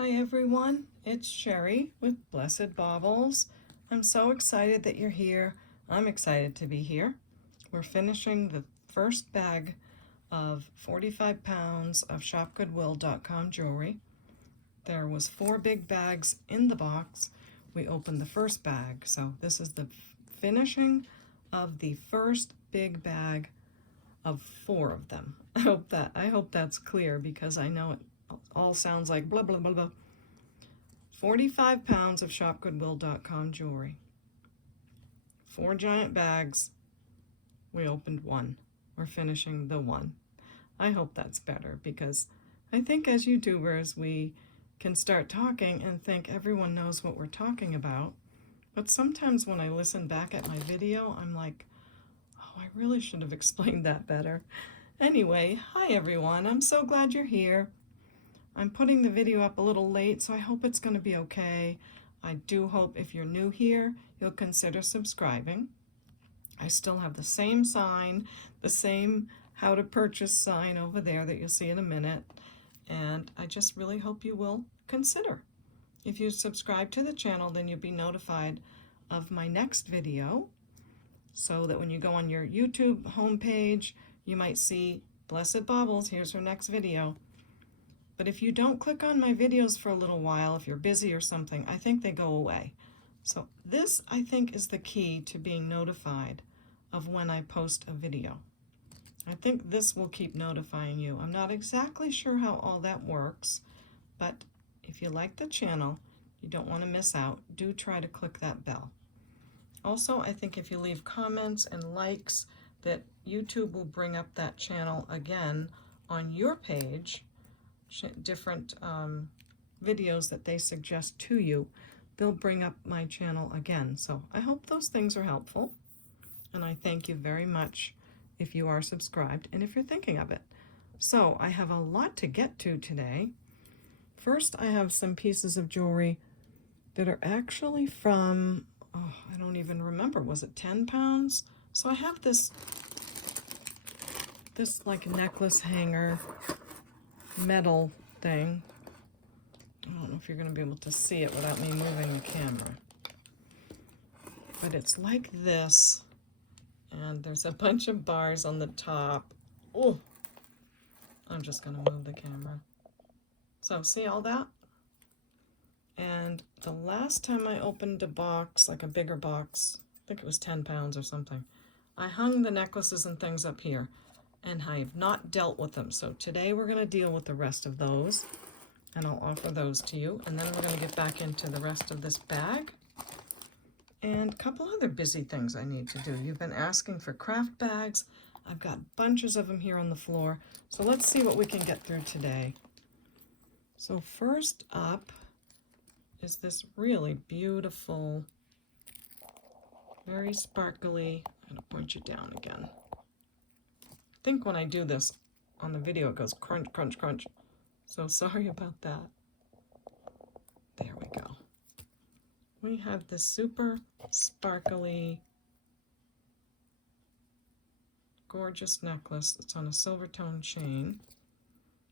Hi everyone, it's Sherry with Blessed Baubles. I'm so excited that you're here. I'm excited to be here. We're finishing the first bag of 45 pounds of ShopGoodWill.com jewelry. There was 4 big bags in the box. We opened the first bag, so this is the finishing of the first big bag of 4 of them. I hope that's clear because I know it all sounds like blah blah blah blah. 45 pounds of ShopGoodWill.com jewelry. 4 giant bags. We opened 1. We're finishing the 1. I hope that's better because I think as YouTubers we can start talking and think everyone knows what we're talking about. But sometimes when I listen back at my video, I'm like, oh, I really should have explained that better. Anyway, hi everyone. I'm so glad you're here. I'm putting the video up a little late, so I hope it's going to be okay. I do hope if you're new here, you'll consider subscribing. I still have the same sign, the same how to purchase sign over there that you'll see in a minute. And I just really hope you will consider. If you subscribe to the channel, then you'll be notified of my next video, so that when you go on your YouTube homepage, you might see Blessed Baubles, here's her next video. But if you don't click on my videos for a little while, if you're busy or something, I think they go away. So this, I think, is the key to being notified of when I post a video. I think this will keep notifying you. I'm not exactly sure how all that works, but if you like the channel, you don't want to miss out, do try to click that bell. Also, I think if you leave comments and likes, that YouTube will bring up that channel again on your page. Different videos that they suggest to you, they'll bring up my channel again. So I hope those things are helpful, and I thank you very much if you are subscribed and if you're thinking of it. So I have a lot to get to today. First, I have some pieces of jewelry that are actually from, oh, I don't even remember, was it 10 pounds? So I have this like necklace hanger metal thing. I don't know if you're going to be able to see it without me moving the camera. But it's like this, and there's a bunch of bars on the top. Oh, I'm just going to move the camera. So see all that? And the last time I opened a box, like a bigger box, I think it was 10 pounds or something, I hung the necklaces and things up here, and I have not dealt with them. So today we're going to deal with the rest of those, and I'll offer those to you. And then we're going to get back into the rest of this bag and a couple other busy things I need to do. You've been asking for craft bags. I've got bunches of them here on the floor. So let's see what we can get through today. So first up is this really beautiful, very sparkly, I'm going to point you down again. I think when I do this on the video, it goes crunch, crunch, crunch. So sorry about that. There we go. We have this super sparkly, gorgeous necklace. It's on a silver tone chain.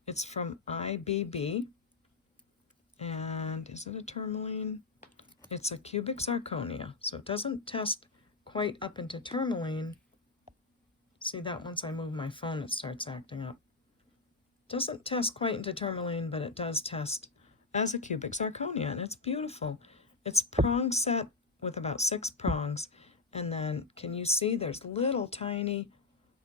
It's from IBB. And is it a tourmaline? It's a cubic zirconia. So it doesn't test quite up into tourmaline. See that once I move my phone, it starts acting up. Doesn't test quite into tourmaline, but it does test as a cubic zirconia, and it's beautiful. It's prong set with about 6 prongs, and then can you see there's little tiny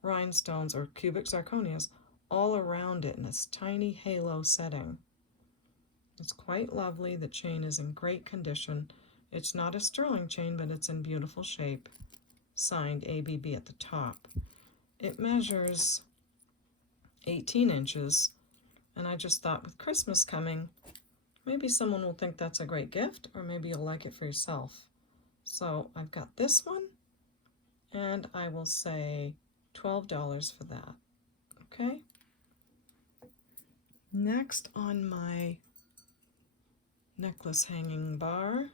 rhinestones or cubic zirconias all around it in this tiny halo setting. It's quite lovely. The chain is in great condition. It's not a sterling chain, but it's in beautiful shape. Signed ABB at the top. It measures 18 inches, and I just thought with Christmas coming, maybe someone will think that's a great gift, or maybe you'll like it for yourself. So I've got this one, and I will say $12 for that. Okay? Next on my necklace hanging bar,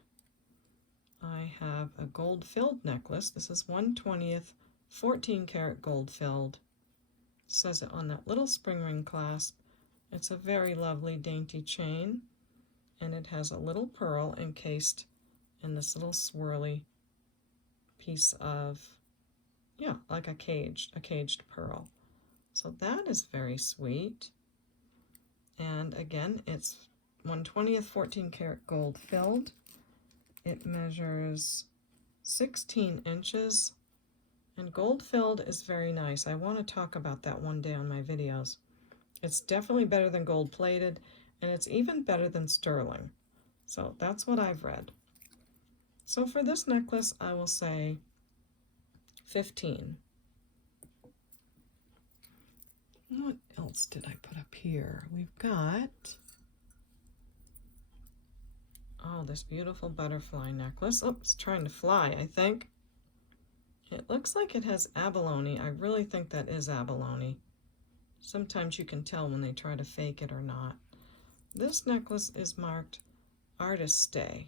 I have a gold-filled necklace. This is 1/20th 14 karat gold filled. It says it on that little spring ring clasp. It's a very lovely dainty chain. and it has a little pearl encased in this little swirly piece of, yeah, like a caged pearl. So that is very sweet. And again, it's 1/20th 14 karat gold filled. It measures 16 inches, and gold filled is very nice. I want to talk about that one day on my videos. It's definitely better than gold plated, and it's even better than sterling. So that's what I've read. So for this necklace, I will say 15. What else did I put up here? We've got, oh, this beautiful butterfly necklace. Oh, it's trying to fly, I think. It looks like it has abalone. I really think that is abalone. Sometimes you can tell when they try to fake it or not. This necklace is marked Artistay,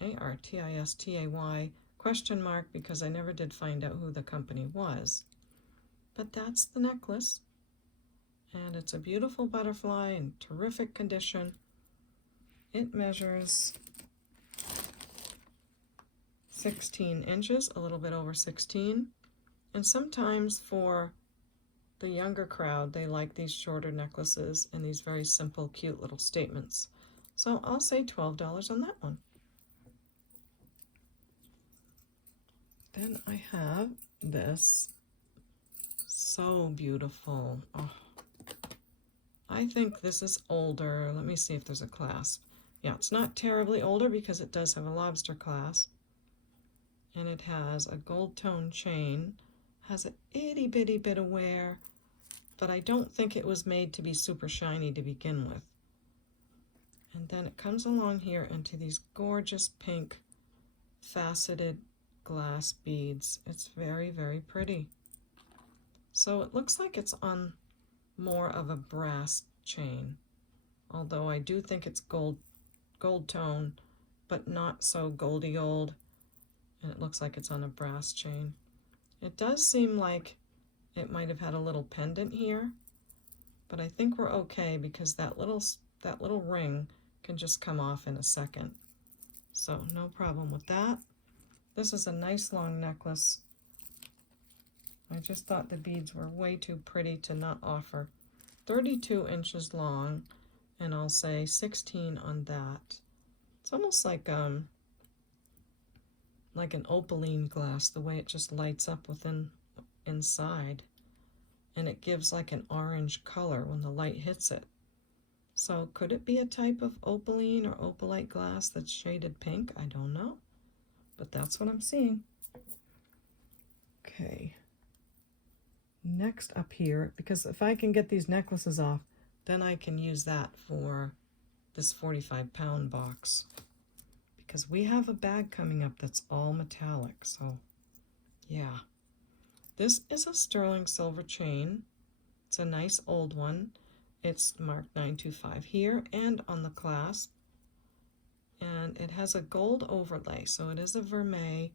A-R-T-I-S-T-A-Y, question mark, because I never did find out who the company was. But that's the necklace, and it's a beautiful butterfly in terrific condition. It measures 16 inches, a little bit over 16, and sometimes for the younger crowd, they like these shorter necklaces and these very simple, cute little statements. So I'll say $12 on that one. Then I have this, so beautiful. Oh, I think this is older. Let me see if there's a clasp. Yeah, it's not terribly older because it does have a lobster clasp. And it has a gold tone chain, has an itty bitty bit of wear, but I don't think it was made to be super shiny to begin with. And then it comes along here into these gorgeous pink faceted glass beads. It's very, very pretty. So it looks like it's on more of a brass chain, although I do think it's gold tone, but not so goldy gold, and it looks like it's on a brass chain. It does seem like it might have had a little pendant here, but I think we're okay because that little ring can just come off in a second. So no problem with that. This is a nice long necklace. I just thought the beads were way too pretty to not offer. 32 inches long, and I'll say 16 on that. It's almost like an opaline glass, the way it just lights up inside, and it gives like an orange color when the light hits it. So could it be a type of opaline or opalite glass that's shaded pink? I don't know, but that's what I'm seeing. Okay. Next up here, because if I can get these necklaces off, then I can use that for this 45-pound box, because we have a bag coming up that's all metallic. So yeah, this is a sterling silver chain. It's a nice old one. It's marked 925 here and on the clasp, and it has a gold overlay, so it is a vermeil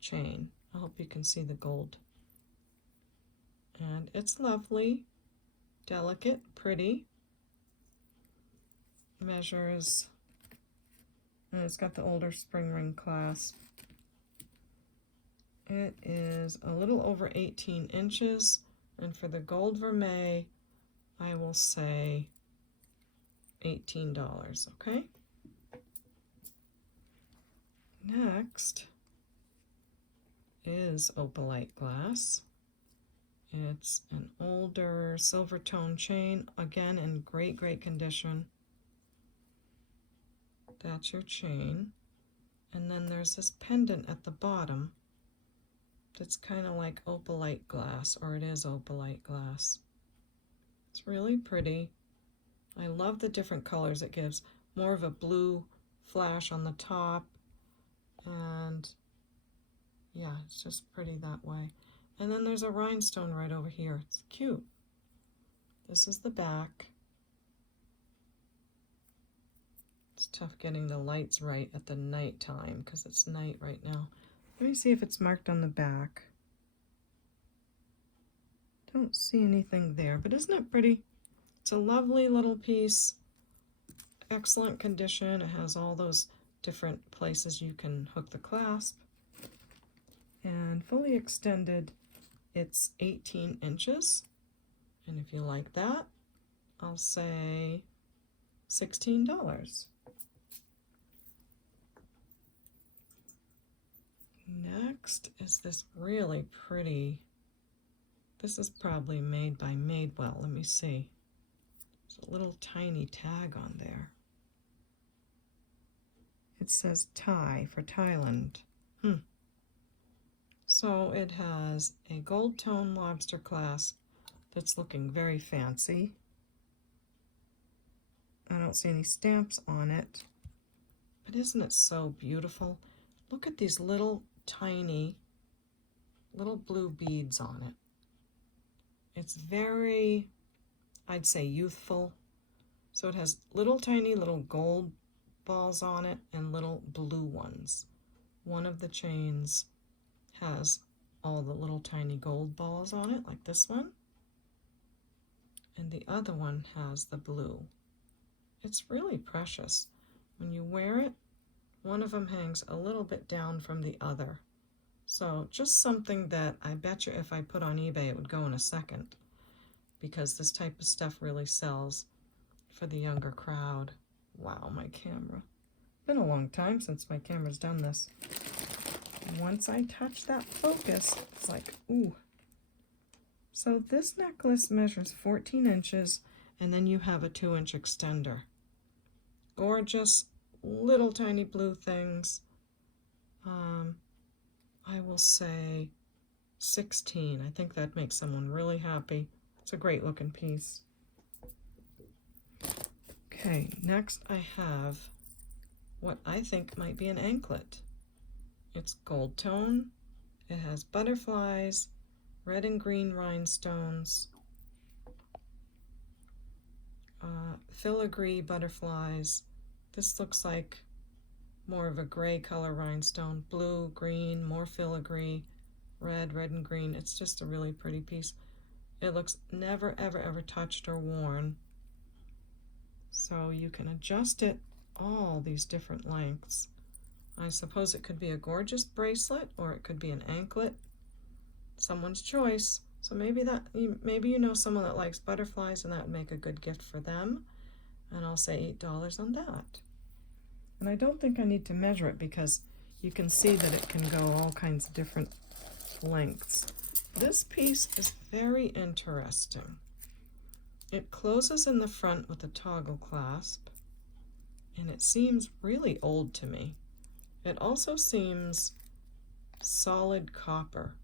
chain. I hope you can see the gold. And it's lovely, delicate, pretty. Measures, and it's got the older spring ring clasp. It is a little over 18 inches, and for the gold vermeil, I will say $18, okay? Next is opalite glass. It's an older silver tone chain, again in great, great condition. That's your chain. And then there's this pendant at the bottom that's kind of like opalite glass, or it is opalite glass. It's really pretty. I love the different colors it gives. More of a blue flash on the top, and yeah, it's just pretty that way. And then there's a rhinestone right over here. It's cute. This is the back. It's tough getting the lights right at the night time because it's night right now. Let me see if it's marked on the back. Don't see anything there, but isn't it pretty? It's a lovely little piece. excellent condition. It has all those different places you can hook the clasp. And fully extended, it's 18 inches. And if you like that, I'll say $16. Next is this really pretty, this is probably made by Madewell. Let me see. There's a little tiny tag on there. It says Thai for Thailand. So it has a gold tone lobster clasp that's looking very fancy. I don't see any stamps on it, but isn't it so beautiful? Look at these little tiny little blue beads on it. It's very, I'd say, youthful. So it has little tiny little gold balls on it and little blue ones. One of the chains has all the little tiny gold balls on it, like this one, and the other one has the blue. It's really precious. When you wear it, one of them hangs a little bit down from the other. So just something that I bet you if I put on eBay it would go in a second, because this type of stuff really sells for the younger crowd. Wow, my camera. Been a long time since my camera's done this. Once I touch that focus, it's like, ooh. So this necklace measures 14 inches, and then you have a 2-inch extender. Gorgeous, little tiny blue things. I will say 16. I think that makes someone really happy. It's a great looking piece. Okay, next I have what I think might be an anklet. It's gold tone. It has butterflies, red and green rhinestones, filigree butterflies. This looks like more of a gray color rhinestone, blue, green, more filigree, red and green. It's just a really pretty piece. It looks never, ever touched or worn. So you can adjust it all these different lengths. I suppose it could be a gorgeous bracelet or it could be an anklet. Someone's choice. So maybe you know someone that likes butterflies and that would make a good gift for them. And I'll say $8 on that. And I don't think I need to measure it because you can see that it can go all kinds of different lengths. This piece is very interesting. It closes in the front with a toggle clasp, and it seems really old to me. It also seems solid copper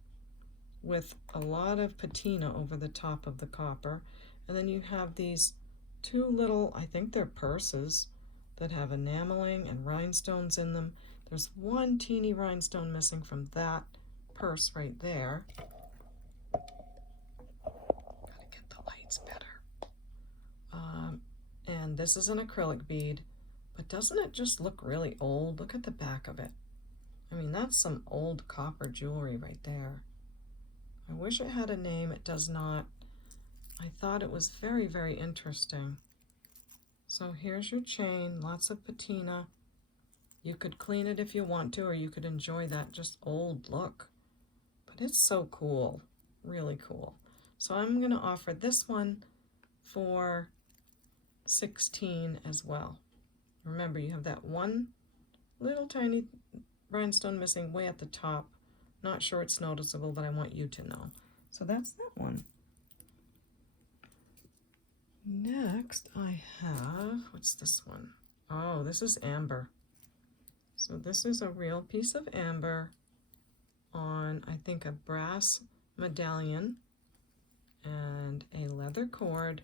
with a lot of patina over the top of the copper. And then you have these two little, I think they're purses, that have enameling and rhinestones in them. There's one teeny rhinestone missing from that purse right there. Gotta get the lights better. And this is an acrylic bead, but doesn't it just look really old? Look at the back of it. I mean, that's some old copper jewelry right there. I wish it had a name. It does not. I thought it was very interesting. So here's your chain, lots of patina. You could clean it if you want to, or you could enjoy that just old look. But it's so cool, really cool. So I'm going to offer this one for $16 as well. Remember, you have that one little tiny rhinestone missing way at the top. Not sure it's noticeable, but I want you to know. So that's that one. Next I have, what's this one? Oh, this is amber. So this is a real piece of amber on, I think, a brass medallion and a leather cord.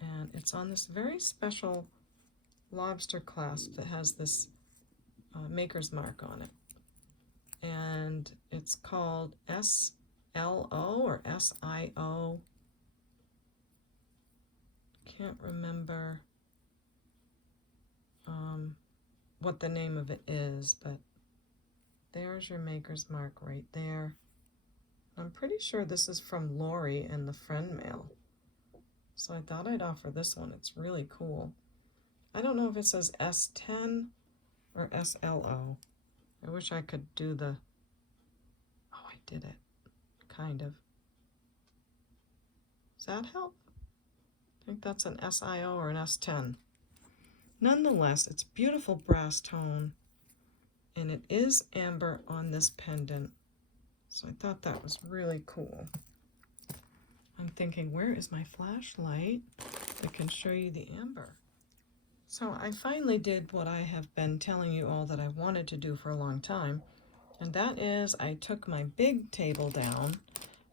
And it's on this very special lobster clasp that has this maker's mark on it. And it's called SLO or SIO. Can't remember what the name of it is, but there's your maker's mark right there. I'm pretty sure this is from Lori in the friend mail. So I thought I'd offer this one. It's really cool. I don't know if it says S10 or SLO. I wish I could do the, oh, I did it, kind of. Does that help? I think that's an SIO or an S10. Nonetheless, it's beautiful brass tone, and it is amber on this pendant. So I thought that was really cool. I'm thinking, where is my flashlight that can show you the amber? So I finally did what I have been telling you all that I wanted to do for a long time, and that is I took my big table down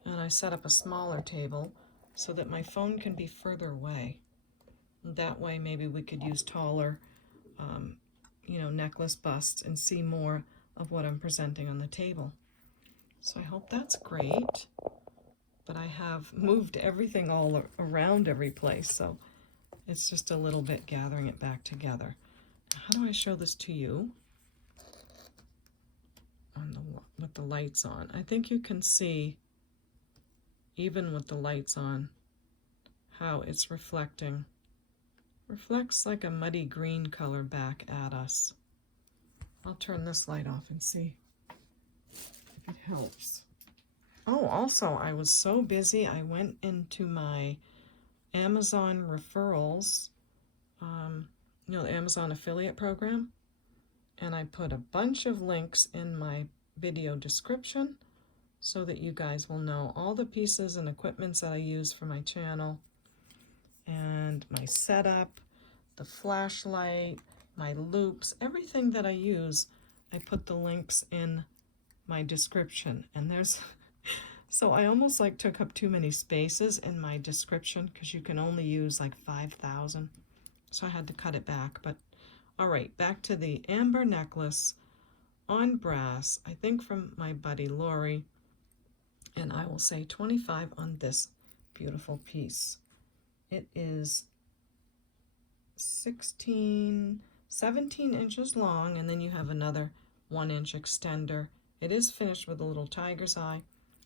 and I set up a smaller table so that my phone can be further away. That way maybe we could use taller, necklace busts and see more of what I'm presenting on the table. So I hope that's great. But I have moved everything all around every place, so it's just a little bit gathering it back together. How do I show this to you with the lights on? I think you can see, even with the lights on, how it's reflecting. Reflects like a muddy green color back at us. I'll turn this light off and see if it helps. Oh, also, I was so busy, I went into my Amazon referrals, the Amazon affiliate program, and I put a bunch of links in my video description so that you guys will know all the pieces and equipments that I use for my channel, and my setup, the flashlight, my loops, everything that I use. I put the links in my description, and there's so I almost like took up too many spaces in my description because you can only use like 5,000, so I had to cut it back. But all right, back to the amber necklace on brass, I think from my buddy Lori, and I will say 25 on this beautiful piece. It is 17 inches long, and then you have another 1-inch extender. It is finished with a little tiger's eye,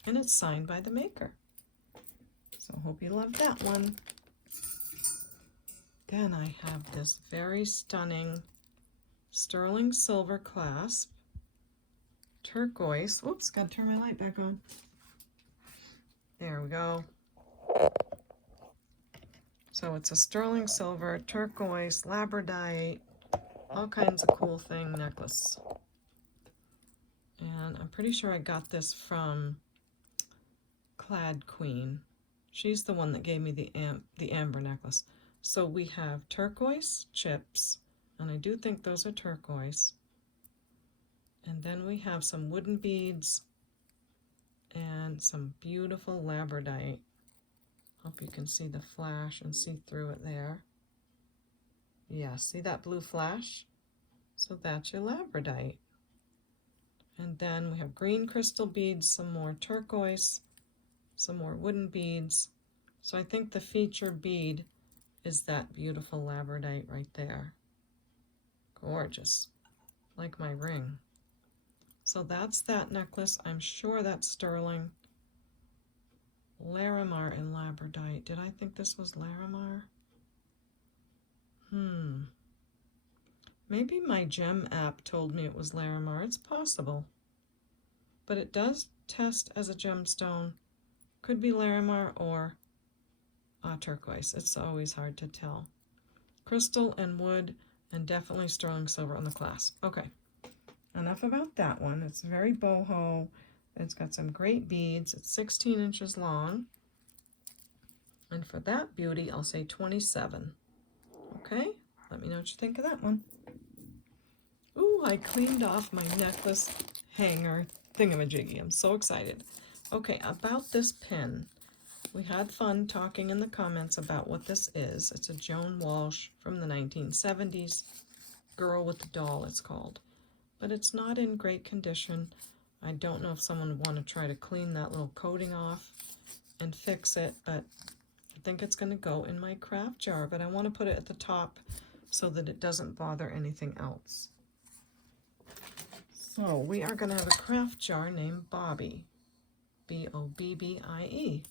and it's signed by the maker. So hope you love that one. Then I have this very stunning sterling silver clasp, turquoise. Whoops, gotta turn my light back on. There we go. So it's a sterling silver, turquoise, labradorite, all kinds of cool thing necklace. And I'm pretty sure I got this from Clad Queen. She's the one that gave me the amber necklace. So we have turquoise chips, and I do think those are turquoise. And then we have some wooden beads and some beautiful labradorite. Hope you can see the flash and see through it there. Yeah, see that blue flash? So that's your labradorite. And then we have green crystal beads, some more turquoise, some more wooden beads. So I think the featured bead is that beautiful labradorite right there. Gorgeous, like my ring. So that's that necklace. I'm sure that's sterling. Larimar and labradorite. Did I think this was Larimar? Maybe my gem app told me it was Larimar. It's possible. But it does test as a gemstone. Could be Larimar or turquoise. It's always hard to tell. Crystal and wood, and definitely sterling silver on the clasp. Okay, enough about that one. It's very boho. It's got some great beads. It's 16 inches long. And for that beauty, I'll say 27. Okay, let me know what you think of that one. Ooh, I cleaned off my necklace hanger thingamajiggy. I'm so excited. Okay, about this pin. We had fun talking in the comments about what this is. It's a Joan Walsh from the 1970s. Girl with the Doll, it's called. But it's not in great condition. I don't know if someone would want to try to clean that little coating off and fix it, but I think it's going to go in my craft jar, but I want to put it at the top so that it doesn't bother anything else. So we are going to have a craft jar named Bobby, B-O-B-B-I-E.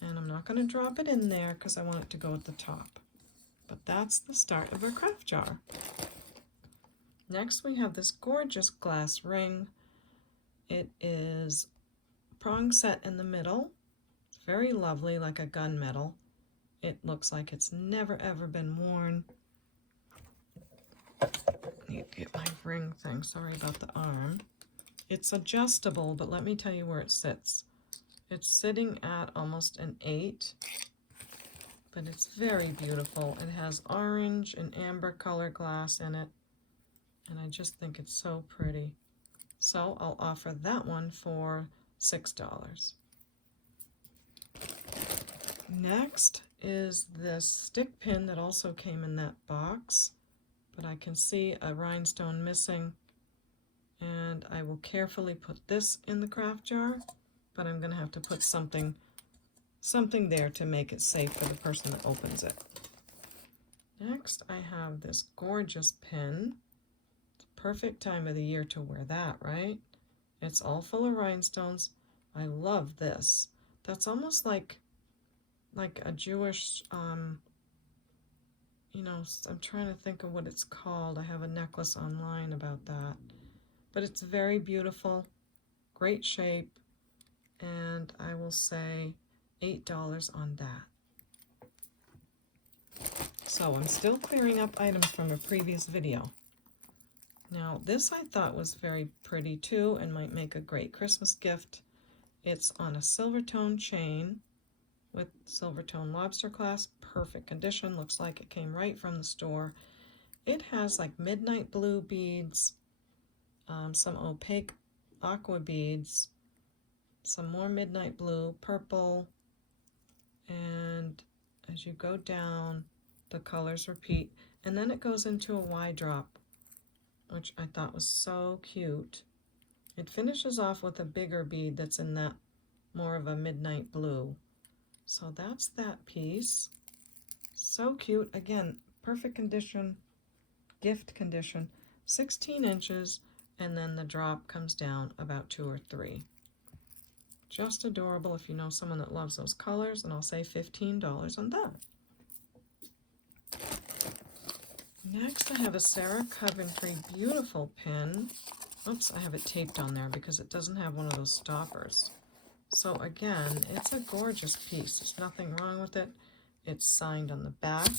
And I'm not going to drop it in there because I want it to go at the top. But that's the start of our craft jar. Next we have this gorgeous glass ring. It is prong set in the middle. It's very lovely, like a gunmetal. It looks like it's never ever been worn. Need to get my ring thing, sorry about the arm. It's adjustable, but let me tell you where it sits. It's sitting at almost an 8, but it's very beautiful. It has orange and amber color glass in it, and I just think it's so pretty. So I'll offer that one for $6. Next is this stick pin that also came in that box, but I can see a rhinestone missing, and I will carefully put this in the craft jar, but I'm going to have to put something there to make it safe for the person that opens it. Next I have this gorgeous pin. It's a perfect time of the year to wear that, right? It's all full of rhinestones. I love this. That's almost like a Jewish, you know, I'm trying to think of what it's called. I have a necklace online about that. But it's very beautiful, great shape, and I will say $8 on that. So I'm still clearing up items from a previous video. Now this I thought was very pretty too and might make a great Christmas gift. It's on a silver tone chain with silver tone lobster clasp, perfect condition, looks like it came right from the store. It has like midnight blue beads, some opaque aqua beads, some more midnight blue, purple, and as you go down the colors repeat, and then it goes into a Y drop, which I thought was so cute. It finishes off with a bigger bead that's in that more of a midnight blue. So that's that piece. So cute. Again, perfect condition, gift condition, 16 inches, and then the drop comes down about 2 or 3. Just adorable if you know someone that loves those colors, and I'll say $15 on that. Next I have a Sarah Coventry beautiful pin. Oops, I have it taped on there because it doesn't have one of those stoppers. So again, it's a gorgeous piece. There's nothing wrong with it. It's signed on the back.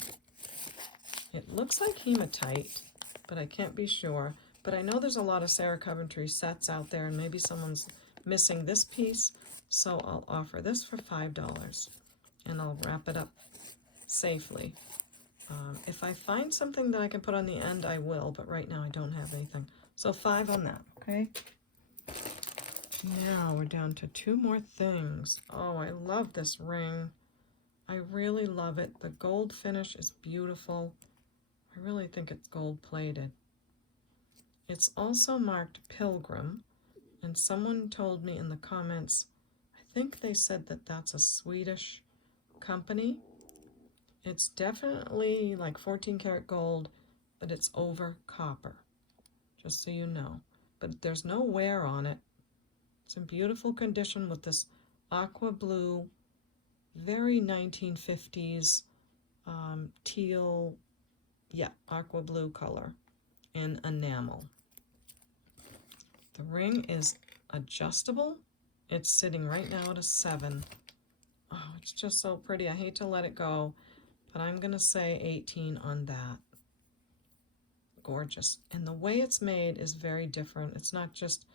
It looks like hematite, but I can't be sure. But I know there's a lot of Sarah Coventry sets out there, and maybe someone's missing this piece, so I'll offer this for $5, and I'll wrap it up safely. If I find something that I can put on the end, I will, but right now I don't have anything. So $5 on that, okay? Now we're down to 2 more things. Oh, I love this ring. I really love it. The gold finish is beautiful. I really think it's gold plated. It's also marked Pilgrim, and someone told me in the comments, I think they said that that's a Swedish company. It's definitely like 14 karat gold, but it's over copper, just so you know. But there's no wear on it. It's in beautiful condition with this aqua blue, very 1950s teal, yeah, aqua blue color in enamel. The ring is adjustable. It's sitting right now at a 7. Oh, it's just so pretty. I hate to let it go, but I'm gonna say 18 on that. Gorgeous. And the way it's made is very different. It's not just,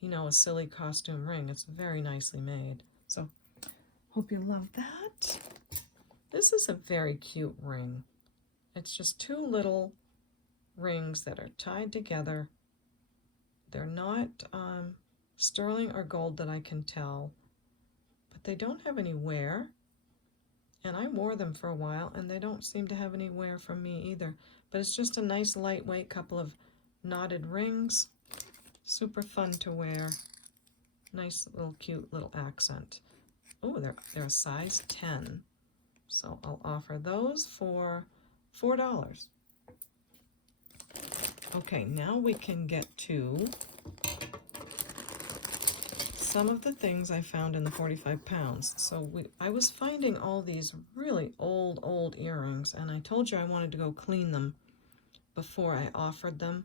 you know, a silly costume ring. It's very nicely made. So hope you love that. This is a very cute ring. It's just 2 little rings that are tied together. They're not sterling or gold that I can tell, but they don't have any wear. And I wore them for a while, and they don't seem to have any wear from me either. But it's just a nice lightweight couple of knotted rings. Super fun to wear. Nice little cute little accent. Oh, they're a size 10. So I'll offer those for $4. Okay, now we can get to some of the things I found in the 45 pounds. So I was finding all these really old earrings, and I told you I wanted to go clean them before I offered them.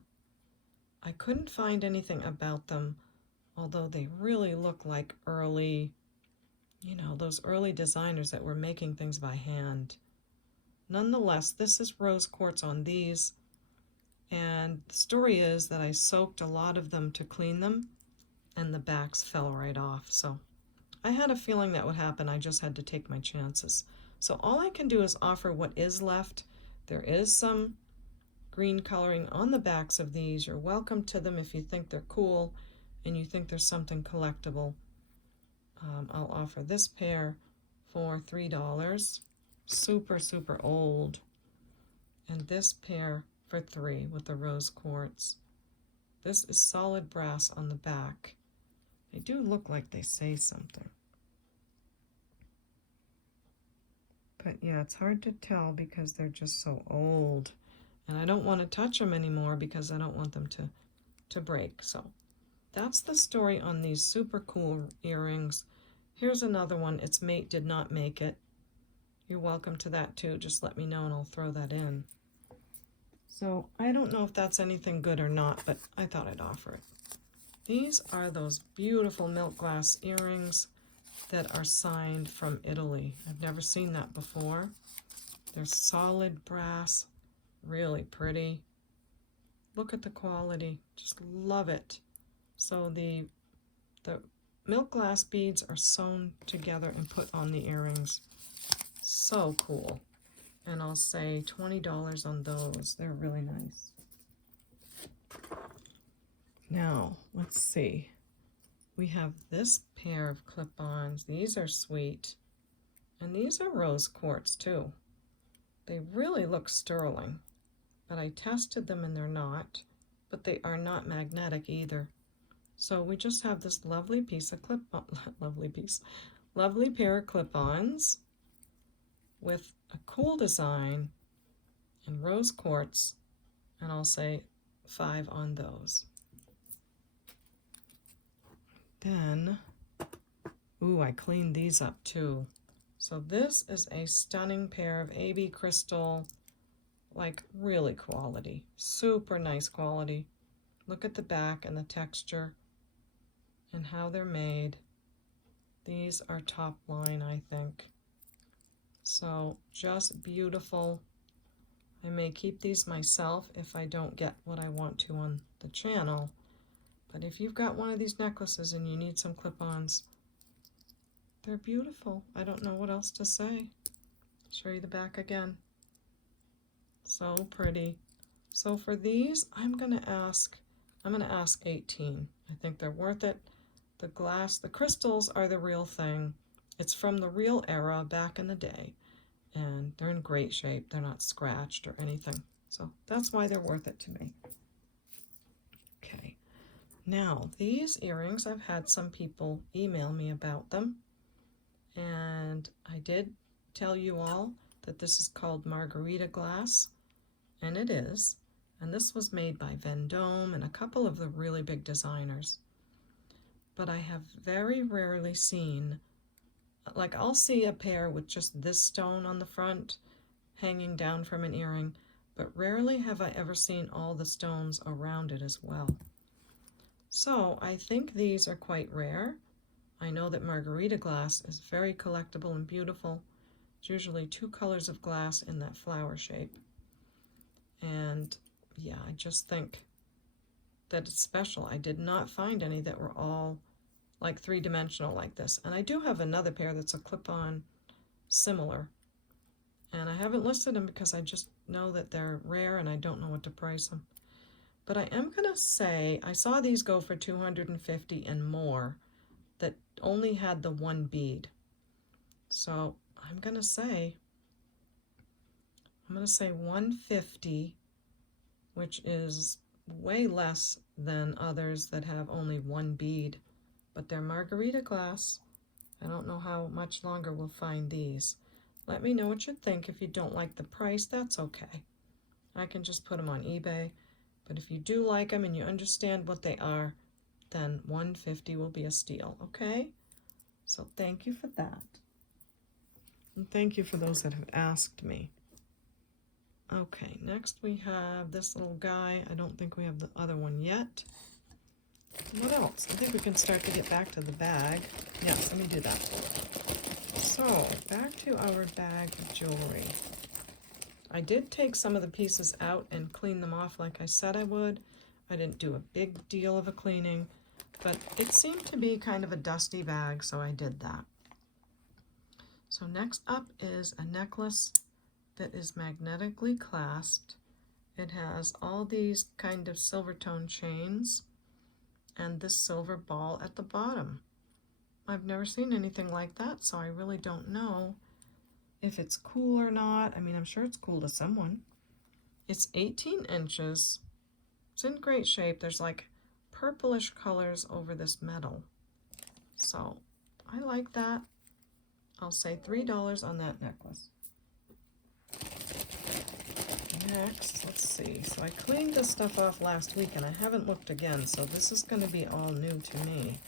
I couldn't find anything about them, although they really look like early, you know, those early designers that were making things by hand. Nonetheless, this is rose quartz on these, and the story is that I soaked a lot of them to clean them, and the backs fell right off. So I had a feeling that would happen. I just had to take my chances. So all I can do is offer what is left. There is some green coloring on the backs of these. You're welcome to them if you think they're cool and you think there's something collectible. I'll offer this pair for $3. Super old. And this pair for $3 with the rose quartz. This is solid brass on the back. They do look like they say something. But yeah, it's hard to tell because they're just so old. And I don't want to touch them anymore because I don't want them to break. So that's the story on these super cool earrings. Here's another one. Its mate did not make it. You're welcome to that too. Just let me know and I'll throw that in. So I don't know if that's anything good or not, but I thought I'd offer it. These are those beautiful milk glass earrings that are signed from Italy. I've never seen that before. They're solid brass, really pretty. Look at the quality, just love it. So the milk glass beads are sewn together and put on the earrings. So cool. And I'll say $20 on those. They're really nice. Now, let's see. We have this pair of clip-ons. These are sweet. And these are rose quartz too. They really look sterling, but I tested them and they're not, but they are not magnetic either. So we just have this lovely piece of lovely pair of clip-ons with a cool design and rose quartz, and I'll say $5 on those. Then, ooh, I cleaned these up too. So this is a stunning pair of AB crystal, like really quality, super nice quality. Look at the back and the texture and how they're made. These are top line, I think. So just beautiful. I may keep these myself if I don't get what I want to on the channel. But if you've got one of these necklaces and you need some clip-ons, they're beautiful. I don't know what else to say. Show you the back again. So pretty. So for these, I'm gonna ask 18. I think they're worth it. The glass, the crystals are the real thing. It's from the real era back in the day, and they're in great shape. They're not scratched or anything. So that's why they're worth it to me. Okay. Now, these earrings, I've had some people email me about them, and I did tell you all that this is called Margarita glass, and it is, and this was made by Vendome and a couple of the really big designers. But I have very rarely seen, like I'll see a pair with just this stone on the front hanging down from an earring, but rarely have I ever seen all the stones around it as well. So I think these are quite rare. I know that Margarita glass is very collectible and beautiful. It's usually 2 colors of glass in that flower shape. And yeah, I just think that it's special. I did not find any that were all like 3-dimensional like this. And I do have another pair that's a clip-on similar. And I haven't listed them because I just know that they're rare and I don't know what to price them. But I am going to say, I saw these go for $250 and more that only had the 1 bead. So I'm going to say $150, which is way less than others that have only 1 bead. But they're Margarita glass. I don't know how much longer we'll find these. Let me know what you think. If you don't like the price, that's okay. I can just put them on eBay. But if you do like them and you understand what they are, then $150 will be a steal, okay? So thank you for that. And thank you for those that have asked me. Okay, next we have this little guy. I don't think we have the other one yet. What else? I think we can start to get back to the bag. Yes, let me do that. So, back to our bag of jewelry. I did take some of the pieces out and clean them off like I said I would. I didn't do a big deal of a cleaning, but it seemed to be kind of a dusty bag, so I did that. So next up is a necklace that is magnetically clasped. It has all these kind of silver tone chains and this silver ball at the bottom. I've never seen anything like that, so I really don't know if it's cool or not. I mean, I'm sure it's cool to someone. It's 18 inches. It's in great shape. There's like purplish colors over this metal. So I like that. I'll say $3 on that necklace. Next, let's see. So I cleaned this stuff off last week and I haven't looked again, so this is going to be all new to me.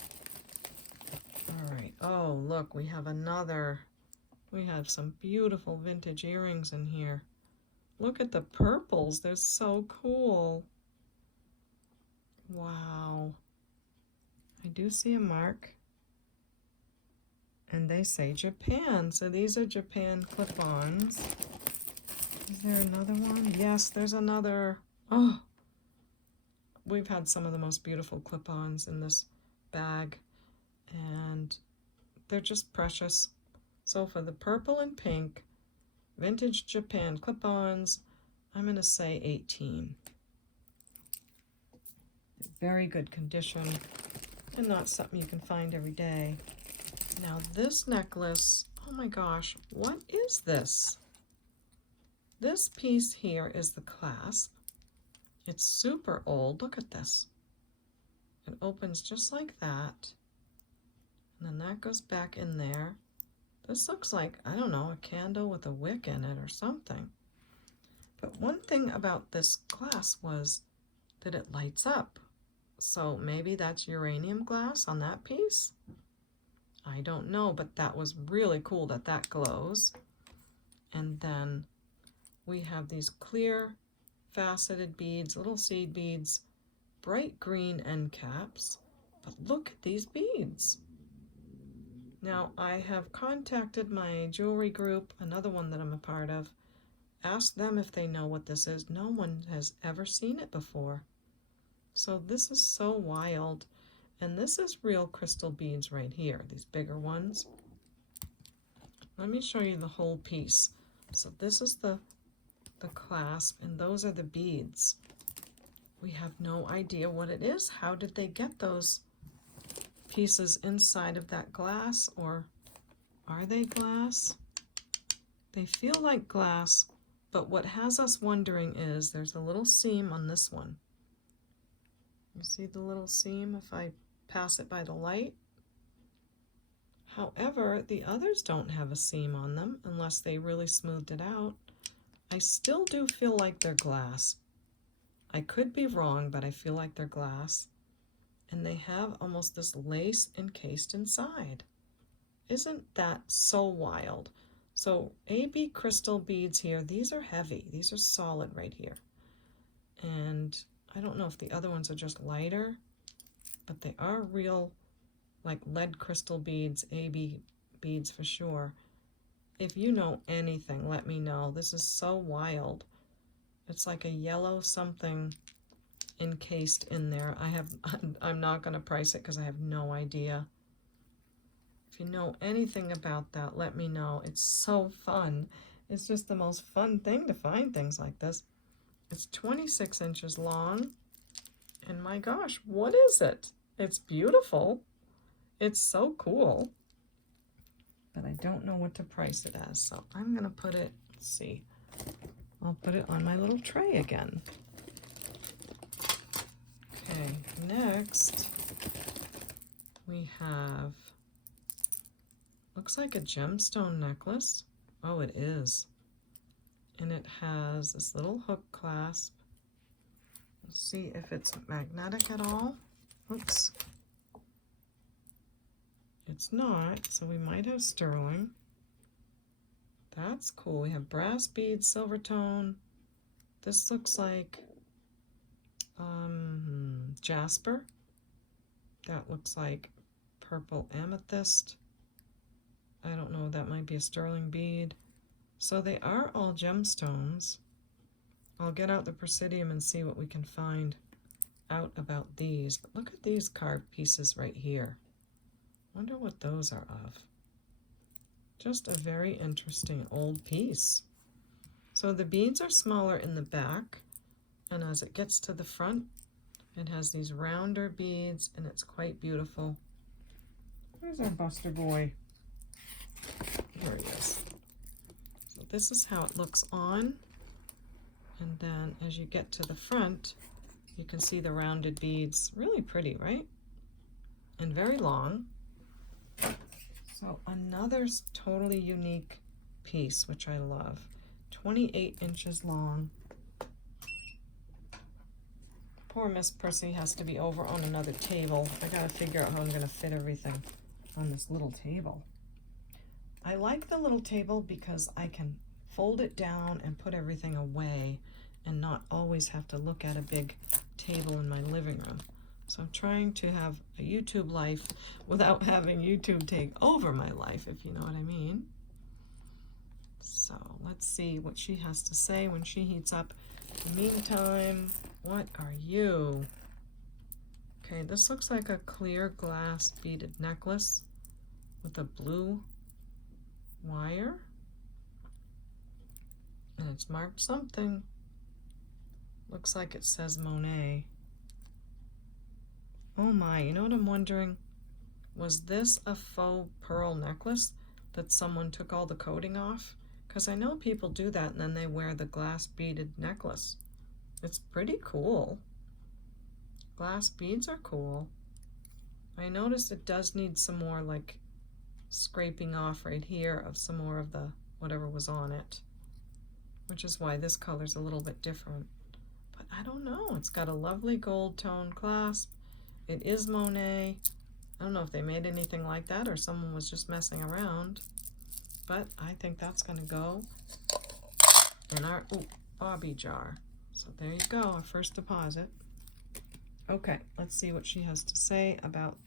All right. Oh, look, we have some beautiful vintage earrings in here. Look at the purples. They're so cool. Wow. I do see a mark. And they say Japan. So these are Japan clip-ons. Is there another one? Yes, there's another. Oh, we've had some of the most beautiful clip-ons in this bag, and they're just precious. So for the purple and pink vintage Japan clip-ons, I'm going to say 18. Very good condition and not something you can find every day. Now this necklace, oh my gosh, what is this? This piece here is the clasp. It's super old. Look at this. It opens just like that. And then that goes back in there. This looks like, I don't know, a candle with a wick in it or something. But one thing about this clasp was that it lights up. So maybe that's uranium glass on that piece? I don't know, but that was really cool that that glows. And then we have these clear faceted beads, little seed beads, bright green end caps. But look at these beads. Now I have contacted my jewelry group, another one that I'm a part of, asked them if they know what this is. No one has ever seen it before. So this is so wild. And this is real crystal beads right here, these bigger ones. Let me show you the whole piece. So this is the clasp, and those are the beads. We have no idea what it is. How did they get those pieces inside of that glass, or are they glass? They feel like glass, but what has us wondering is there's a little seam on this one. You see the little seam if I pass it by the light? However, the others don't have a seam on them unless they really smoothed it out. I still do feel like they're glass. I could be wrong, but I feel like they're glass. And they have almost this lace encased inside. Isn't that so wild? So AB crystal beads here, these are heavy. These are solid right here. And I don't know if the other ones are just lighter, but they are real, like lead crystal beads, AB beads for sure. If you know anything, let me know. This is so wild. It's like a yellow something encased in there. I'm not going to price it because I have no idea. If you know anything about that, let me know. It's so fun. It's just the most fun thing to find things like this. It's 26 inches long. And my gosh, what is it? It's beautiful. It's so cool. But I don't know what to price it as. So I'm going to put it, let's see. I'll put it on my little tray again. Okay, next we have, looks like a gemstone necklace. Oh, it is. And it has this little hook clasp. Let's see if it's magnetic at all. Oops. It's not, so we might have sterling. That's cool. We have brass beads, silver tone. This looks like jasper. That looks like purple amethyst. I don't know, that might be a sterling bead. So they are all gemstones. I'll get out the Presidium and see what we can find out about these. But look at these carved pieces right here. Wonder what those are of. Just a very interesting old piece. So the beads are smaller in the back, and as it gets to the front, it has these rounder beads, and it's quite beautiful. Where's our Buster boy? Here he is. So this is how it looks on, and then as you get to the front, you can see the rounded beads. Really pretty, right? And very long. So another totally unique piece, which I love. 28 inches long. Poor Miss Prissy has to be over on another table. I gotta figure out how I'm gonna fit everything on this little table. I like the little table because I can fold it down and put everything away and not always have to look at a big table in my living room. So I'm trying to have a YouTube life without having YouTube take over my life, if you know what I mean. So let's see what she has to say when she heats up. In the meantime, what are you? Okay, this looks like a clear glass beaded necklace with a blue wire. And it's marked something. Looks like it says Monet. Oh my, you know what I'm wondering? Was this a faux pearl necklace that someone took all the coating off? Because I know people do that and then they wear the glass beaded necklace. It's pretty cool. Glass beads are cool. I noticed it does need some more like scraping off right here of some more of the whatever was on it, which is why this color's a little bit different. But I don't know, it's got a lovely gold tone clasp. It is Monet. I don't know if they made anything like that or someone was just messing around, but I think that's gonna go in our bobby jar. So there you go, our first deposit. Okay, let's see what she has to say about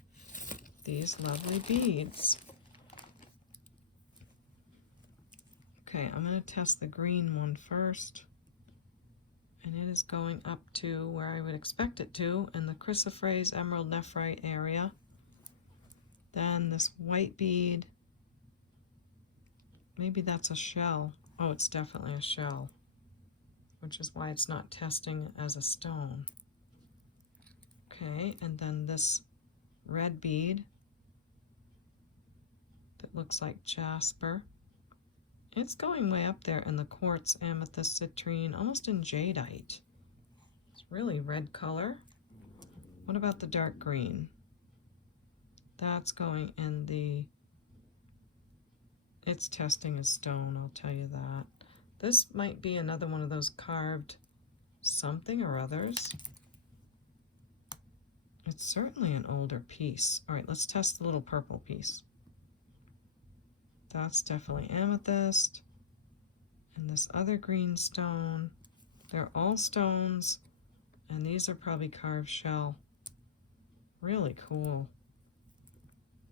these lovely beads. Okay, I'm gonna test the green one first. And it is going up to where I would expect it to, in the chrysoprase emerald nephrite area. Then this white bead, maybe that's a shell. Oh, it's definitely a shell, which is why it's not testing as a stone. Okay, and then this red bead that looks like jasper. It's going way up there in the quartz, amethyst, citrine, almost in jadeite. It's really red color. What about the dark green? That's going in the, it's testing as stone, I'll tell you that. This might be another one of those carved something or others. It's certainly an older piece. All right, let's test the little purple piece. That's definitely amethyst. And this other green stone. They're all stones, and these are probably carved shell. Really cool.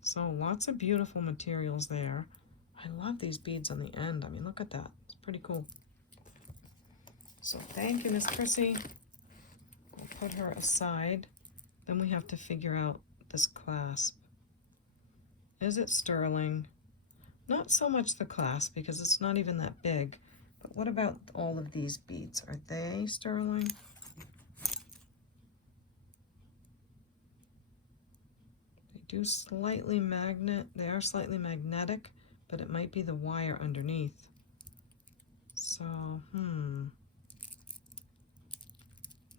So lots of beautiful materials there. I love these beads on the end. I mean, look at that. It's pretty cool. So thank you, Miss Prissy. We'll put her aside. Then we have to figure out this clasp. Is it sterling? Not so much the clasp because it's not even that big, but what about all of these beads? Are they sterling? They do slightly they are slightly magnetic, but it might be the wire underneath. So,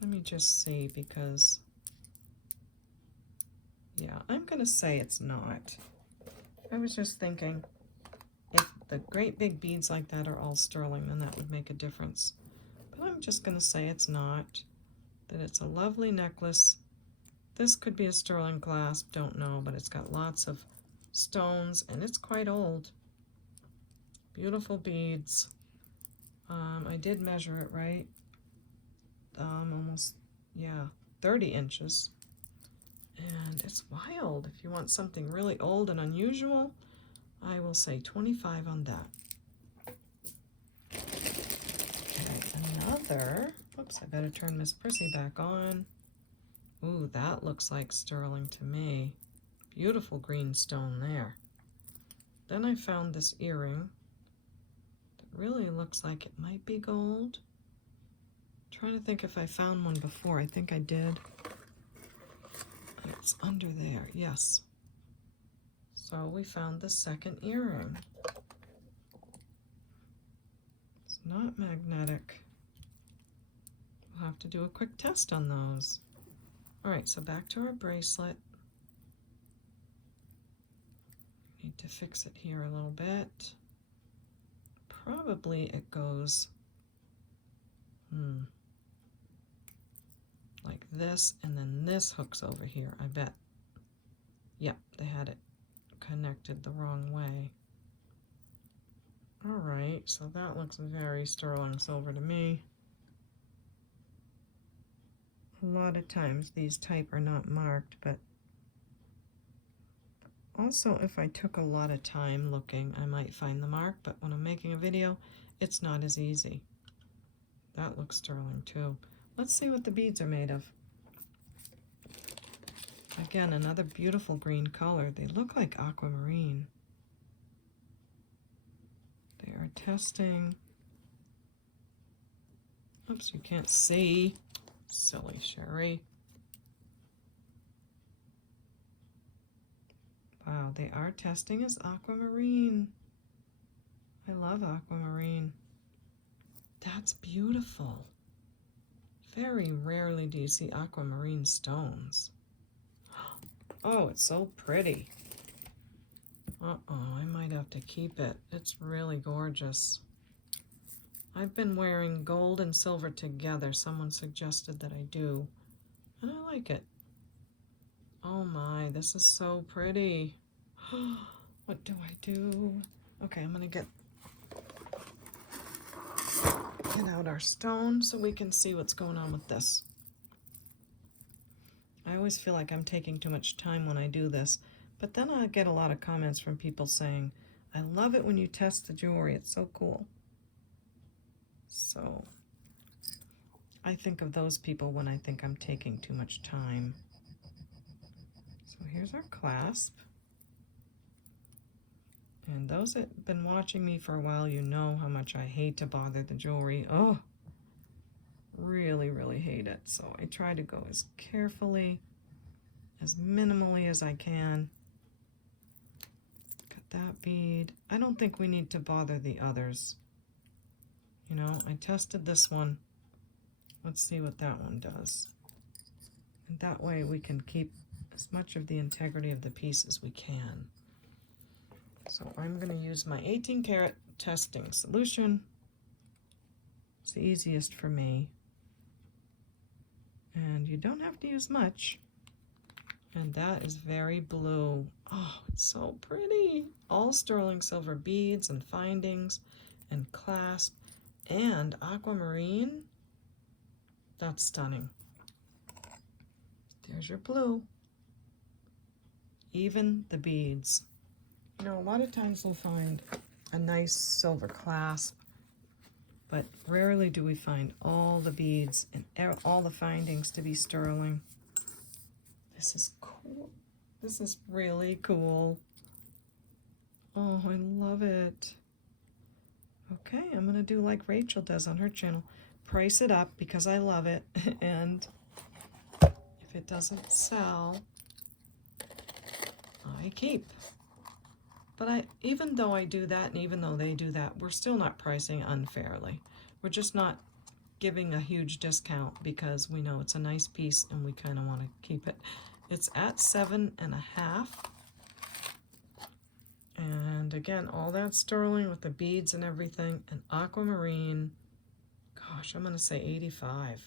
let me just see because, yeah, I'm gonna say it's not. I was just thinking, if the great big beads like that are all sterling, then that would make a difference. But I'm just going to say it's not, that it's a lovely necklace This could be a sterling clasp, don't know, but it's got lots of stones and it's quite old. Beautiful beads. I did measure it right. Almost, yeah, 30 inches. And it's wild. If you want something really old and unusual, I will say 25 on that. Okay, another. Oops, I better turn Miss Prissy back on. Ooh, that looks like sterling to me. Beautiful green stone there. Then I found this earring that really looks like it might be gold. I'm trying to think if I found one before. I think I did. It's under there, yes. So we found the second earring. It's not magnetic. We'll have to do a quick test on those. All right, so back to our bracelet. Need to fix it here a little bit. Probably it goes like this, and then this hooks over here, I bet. Yep, they had it connected the wrong way. All right, so that looks very sterling silver to me. A lot of times these type are not marked, but also if I took a lot of time looking, I might find the mark, but when I'm making a video, it's not as easy. That looks sterling too. Let's see what the beads are made of. Again, another beautiful green color. They look like aquamarine. They are testing. Oops, you can't see. Silly Sherry. Wow, they are testing as aquamarine. I love aquamarine. That's beautiful. Very rarely do you see aquamarine stones. Oh, it's so pretty. Uh-oh, I might have to keep it. It's really gorgeous. I've been wearing gold and silver together. Someone suggested that I do, and I like it. Oh my, this is so pretty. What do I do? Okay, I'm gonna get out our stone so we can see what's going on with this. I always feel like I'm taking too much time when I do this, but then I get a lot of comments from people saying, I love it when you test the jewelry, it's so cool. So I think of those people when I think I'm taking too much time. So here's our clasp. And those that have been watching me for a while, you know how much I hate to bother the jewelry. Oh, really, really hate it. So I try to go as carefully, as minimally as I can. Got that bead. I don't think we need to bother the others. You know, I tested this one. Let's see what that one does. And that way we can keep as much of the integrity of the piece as we can. So I'm going to use my 18 karat testing solution. It's the easiest for me. And you don't have to use much. And that is very blue. Oh, it's so pretty. All sterling silver beads and findings and clasp and aquamarine. That's stunning. There's your blue. Even the beads. You know, a lot of times we'll find a nice silver clasp, but rarely do we find all the beads and all the findings to be sterling. This is cool. This is really cool. Oh, I love it. Okay, I'm going to do like Rachel does on her channel. Price it up because I love it. And if it doesn't sell, I keep. But even though I do that, and even though they do that, we're still not pricing unfairly. We're just not giving a huge discount because we know it's a nice piece and we kind of want to keep it. It's at 7.5. And again, all that sterling with the beads and everything, and aquamarine, gosh, I'm going to say 85.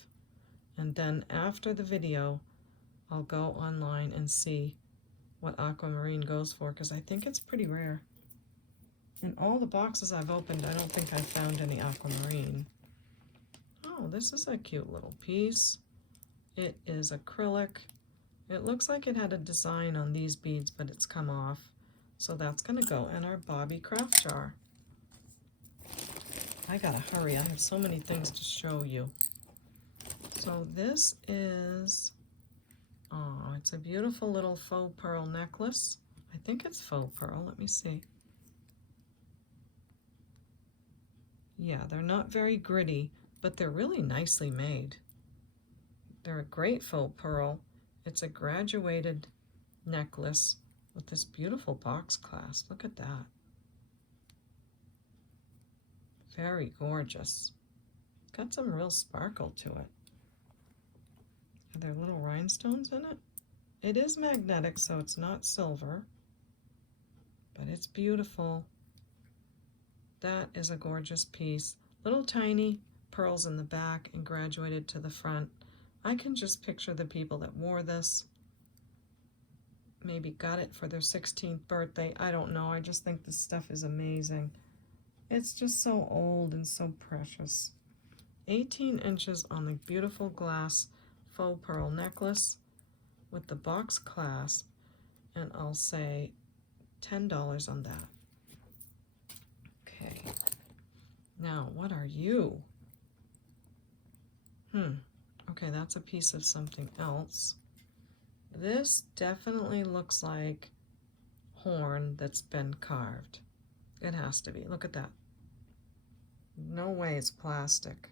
And then after the video, I'll go online and see what aquamarine goes for, because I think it's pretty rare. In all the boxes I've opened, I don't think I've found any aquamarine. Oh, this is a cute little piece. It is acrylic. It looks like it had a design on these beads, but it's come off. So that's going to go in our Bobby craft jar. I gotta hurry. I have so many things to show you. So this is, oh, it's a beautiful little faux pearl necklace. I think it's faux pearl. Let me see. Yeah, they're not very gritty, but they're really nicely made. They're a great faux pearl. It's a graduated necklace with this beautiful box clasp. Look at that. Very gorgeous. Got some real sparkle to it. Are there little rhinestones in it? It is magnetic, so it's not silver, but it's beautiful. That is a gorgeous piece. Little tiny pearls in the back and graduated to the front. I can just picture the people that wore this. Maybe got it for their 16th birthday. I don't know. I just think this stuff is amazing. It's just so old and so precious. 18 inches on the beautiful glass faux pearl necklace with the box clasp, and I'll say $10 on that. Okay, now what are you? Okay, that's a piece of something else. This definitely looks like horn that's been carved. It has to be. Look at that. No way it's plastic.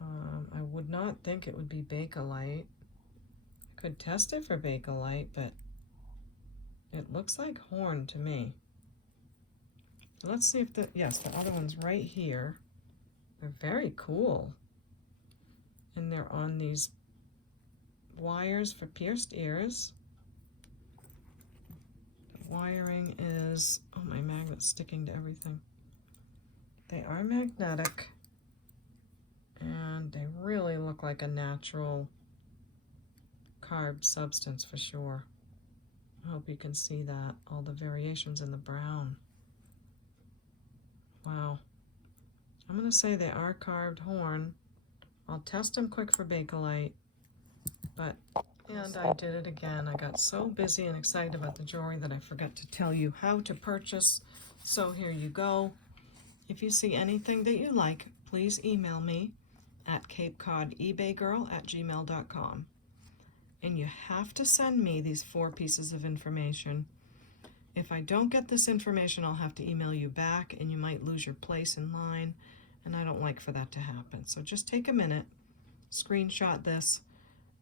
I would not think it would be Bakelite. I could test it for Bakelite, but it looks like horn to me. Let's see if yes, the other one's right here. They're very cool. And they're on these wires for pierced ears. The wiring is, oh, my magnet's sticking to everything. They are magnetic, and they really look like a natural carved substance for sure. I hope you can see that, all the variations in the brown. Wow. I'm going to say they are carved horn. I'll test them quick for Bakelite, but, and I did it again. I got so busy and excited about the jewelry that I forgot to tell you how to purchase. So here you go. If you see anything that you like, please email me at CapeCodEbayGirl@gmail.com. And you have to send me these 4 pieces of information. If I don't get this information, I'll have to email you back, and you might lose your place in line, and I don't like for that to happen. So just take a minute, screenshot this,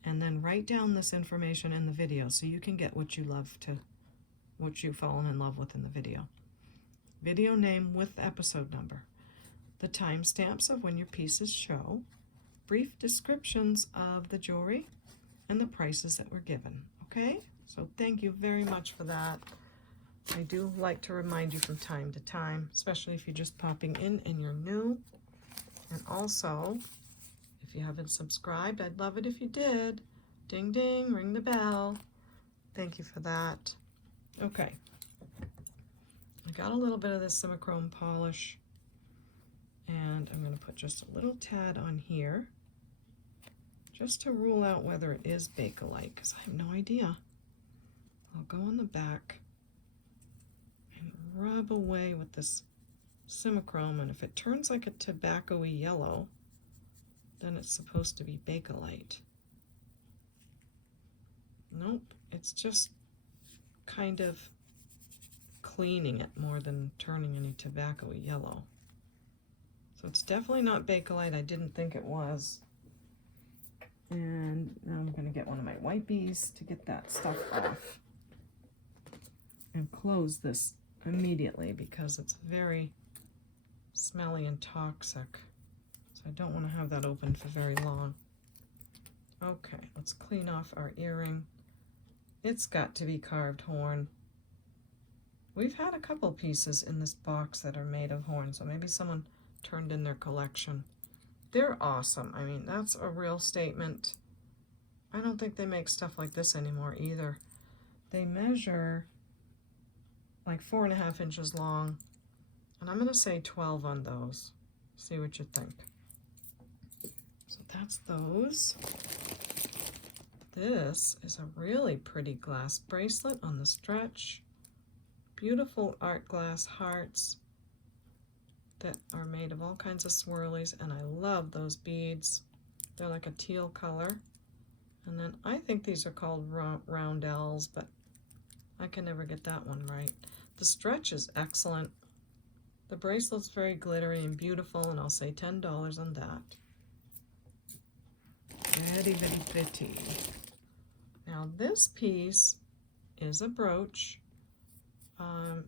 and then write down this information in the video so you can get what you love to, what you've fallen in love with in the video. Video name with episode number, the timestamps of when your pieces show, brief descriptions of the jewelry, and the prices that were given. Okay? So thank you very much for that. I do like to remind you from time to time, especially if you're just popping in and you're new. And also, if you haven't subscribed, I'd love it if you did. Ding ding, ring the bell. Thank you for that. Okay. I got a little bit of this Simichrome polish, and I'm going to put just a little tad on here just to rule out whether it is Bakelite, because I have no idea. I'll go on the back and rub away with this Simichrome, and if it turns like a tobacco-y yellow, then it's supposed to be Bakelite. Nope, it's just kind of cleaning it more than turning any tobacco-y yellow. So it's definitely not Bakelite. I didn't think it was. And now I'm going to get one of my wipies to get that stuff off and close this immediately because it's very smelly and toxic. So I don't want to have that open for very long. Okay, let's clean off our earring. It's got to be carved horn. We've had a couple pieces in this box that are made of horn, so maybe someone turned in their collection. They're awesome. I mean, that's a real statement. I don't think they make stuff like this anymore either. They measure like 4.5 inches long, and I'm gonna say 12 on those. See what you think. So that's those. This is a really pretty glass bracelet on the stretch. Beautiful art glass hearts that are made of all kinds of swirlies, and I love those beads. They're like a teal color. And then I think these are called roundels, but I can never get that one right. The stretch is excellent. The bracelet's very glittery and beautiful, and I'll say $10 on that. Very, very pretty. Now this piece is a brooch.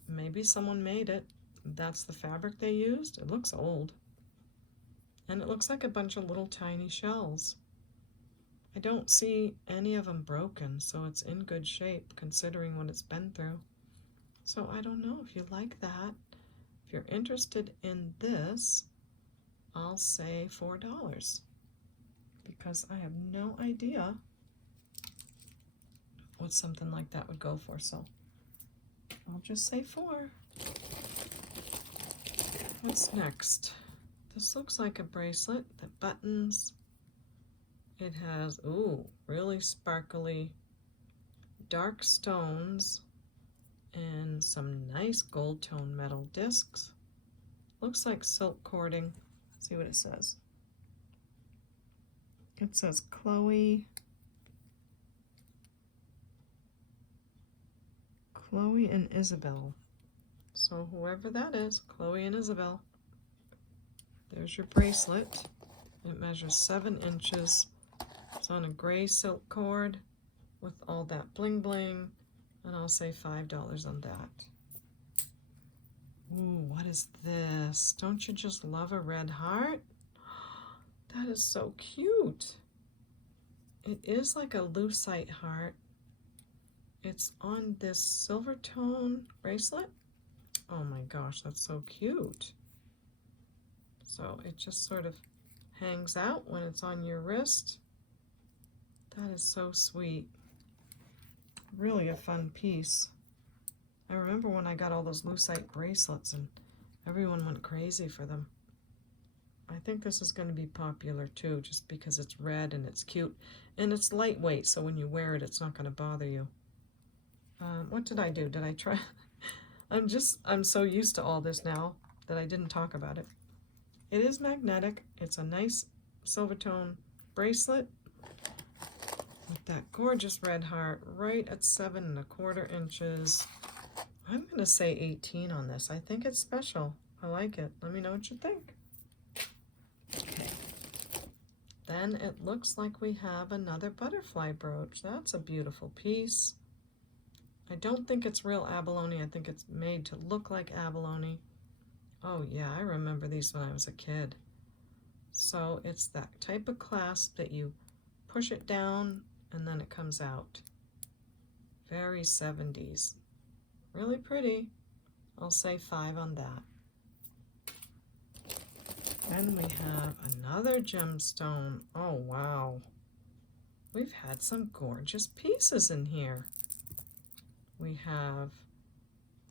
Maybe someone made it. That's the fabric they used. It looks old. And it looks like a bunch of little tiny shells. I don't see any of them broken, so it's in good shape considering what it's been through. So I don't know if you like that. If you're interested in this, I'll say $4 because I have no idea what something like that would go for, so I'll just say 4. What's next? This looks like a bracelet that buttons. It has, ooh, really sparkly dark stones and some nice gold tone metal discs. Looks like silk cording. See what it says. It says Chloe and Isabel. So whoever that is, Chloe and Isabel. There's your bracelet. It measures 7 inches. It's on a gray silk cord with all that bling bling, and I'll say $5 on that. Ooh, what is this? Don't you just love a red heart? That is so cute. It is like a lucite heart. It's on this silver tone bracelet. Oh my gosh, that's so cute. So it just sort of hangs out when it's on your wrist. That is so sweet. Really a fun piece. I remember when I got all those lucite bracelets and everyone went crazy for them. I think this is going to be popular too, just because it's red and it's cute. And it's lightweight, so when you wear it, it's not going to bother you. What did I do? Did I try? I'm so used to all this now that I didn't talk about it. It is magnetic. It's a nice silver tone bracelet with that gorgeous red heart right at 7¼ inches. I'm going to say 18 on this. I think it's special. I like it. Let me know what you think. Okay. Then it looks like we have another butterfly brooch. That's a beautiful piece. I don't think it's real abalone. I think it's made to look like abalone. Oh yeah, I remember these when I was a kid. So it's that type of clasp that you push it down and then it comes out. Very 70s. Really pretty. I'll say 5 on that. Then we have another gemstone. Oh wow. We've had some gorgeous pieces in here. We have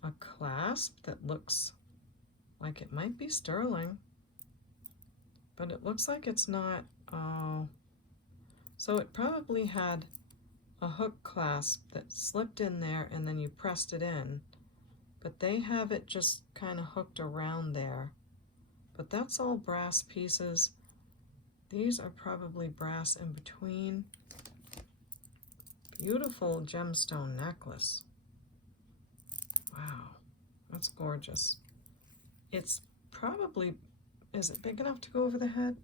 a clasp that looks like it might be sterling, but it looks like it's not. Oh, so it probably had a hook clasp that slipped in there and then you pressed it in, but they have it just kind of hooked around there. But that's all brass pieces. These are probably brass in between. Beautiful gemstone necklace. Wow, that's gorgeous. It's probably, is it big enough to go over the head?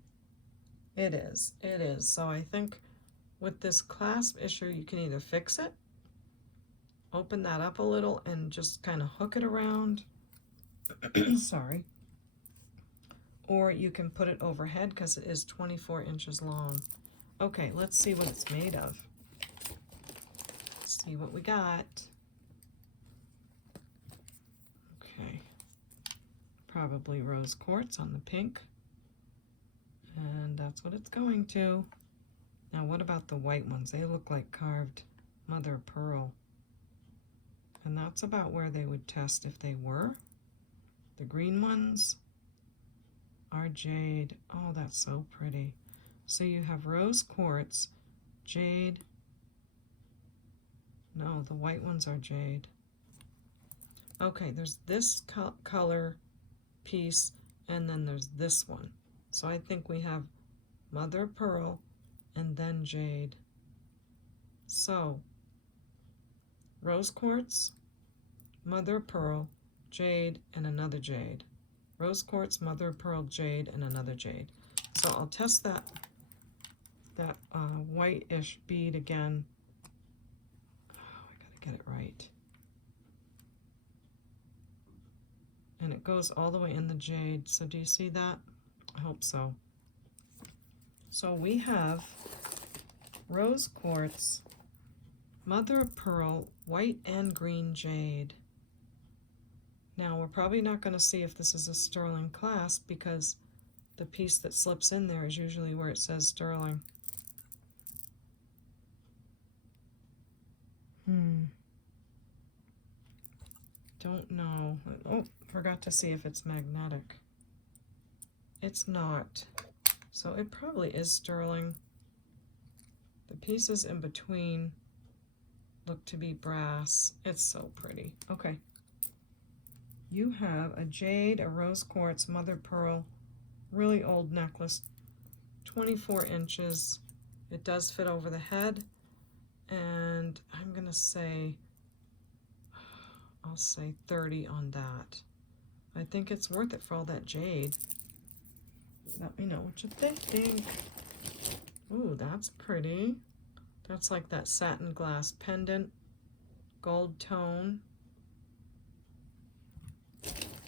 It is, it is. So I think with this clasp issue, you can either fix it, open that up a little and just kind of hook it around, sorry, or you can put it overhead because it is 24 inches long. Okay, let's see what it's made of. Let's see what we got. Okay, probably rose quartz on the pink, and that's what it's going to. Now what about the white ones? They look like carved mother of pearl. And that's about where they would test if they were. The green ones are jade. Oh, that's so pretty. So you have rose quartz, jade. No, the white ones are jade. Okay, there's this color piece, and then there's this one. So I think we have mother of pearl and then jade. So rose quartz, mother of pearl, jade, and another jade. Rose quartz, mother of pearl, jade, and another jade. So I'll test that whitish bead again. Oh, I gotta get it right. And it goes all the way in the jade. So do you see that? I hope so. So we have rose quartz, mother of pearl, white and green jade. Now we're probably not going to see if this is a sterling clasp because the piece that slips in there is usually where it says sterling. Don't know. Oh, forgot to see if it's magnetic. It's not. So it probably is sterling. The pieces in between look to be brass. It's so pretty. Okay. You have a jade, a rose quartz, mother pearl, really old necklace, 24 inches. It does fit over the head, and I'm gonna say, I'll say 30 on that. I think it's worth it for all that jade. Let me know what you think. Ooh, that's pretty. That's like that satin glass pendant, gold tone.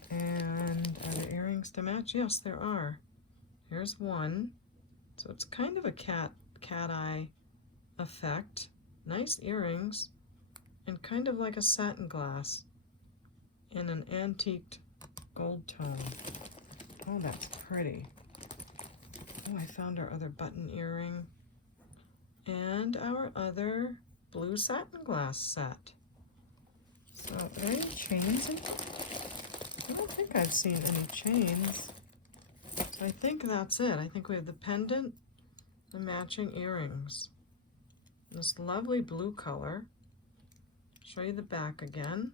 And are there earrings to match? Yes, there are. Here's one. So it's kind of a cat eye effect. Nice earrings and kind of like a satin glass in an antiqued gold tone. Oh, that's pretty. Oh, I found our other button earring and our other blue satin glass set. So are there any chains in here? I don't think I've seen any chains. So I think that's it. I think we have the pendant, the matching earrings. This lovely blue color. Show you the back again.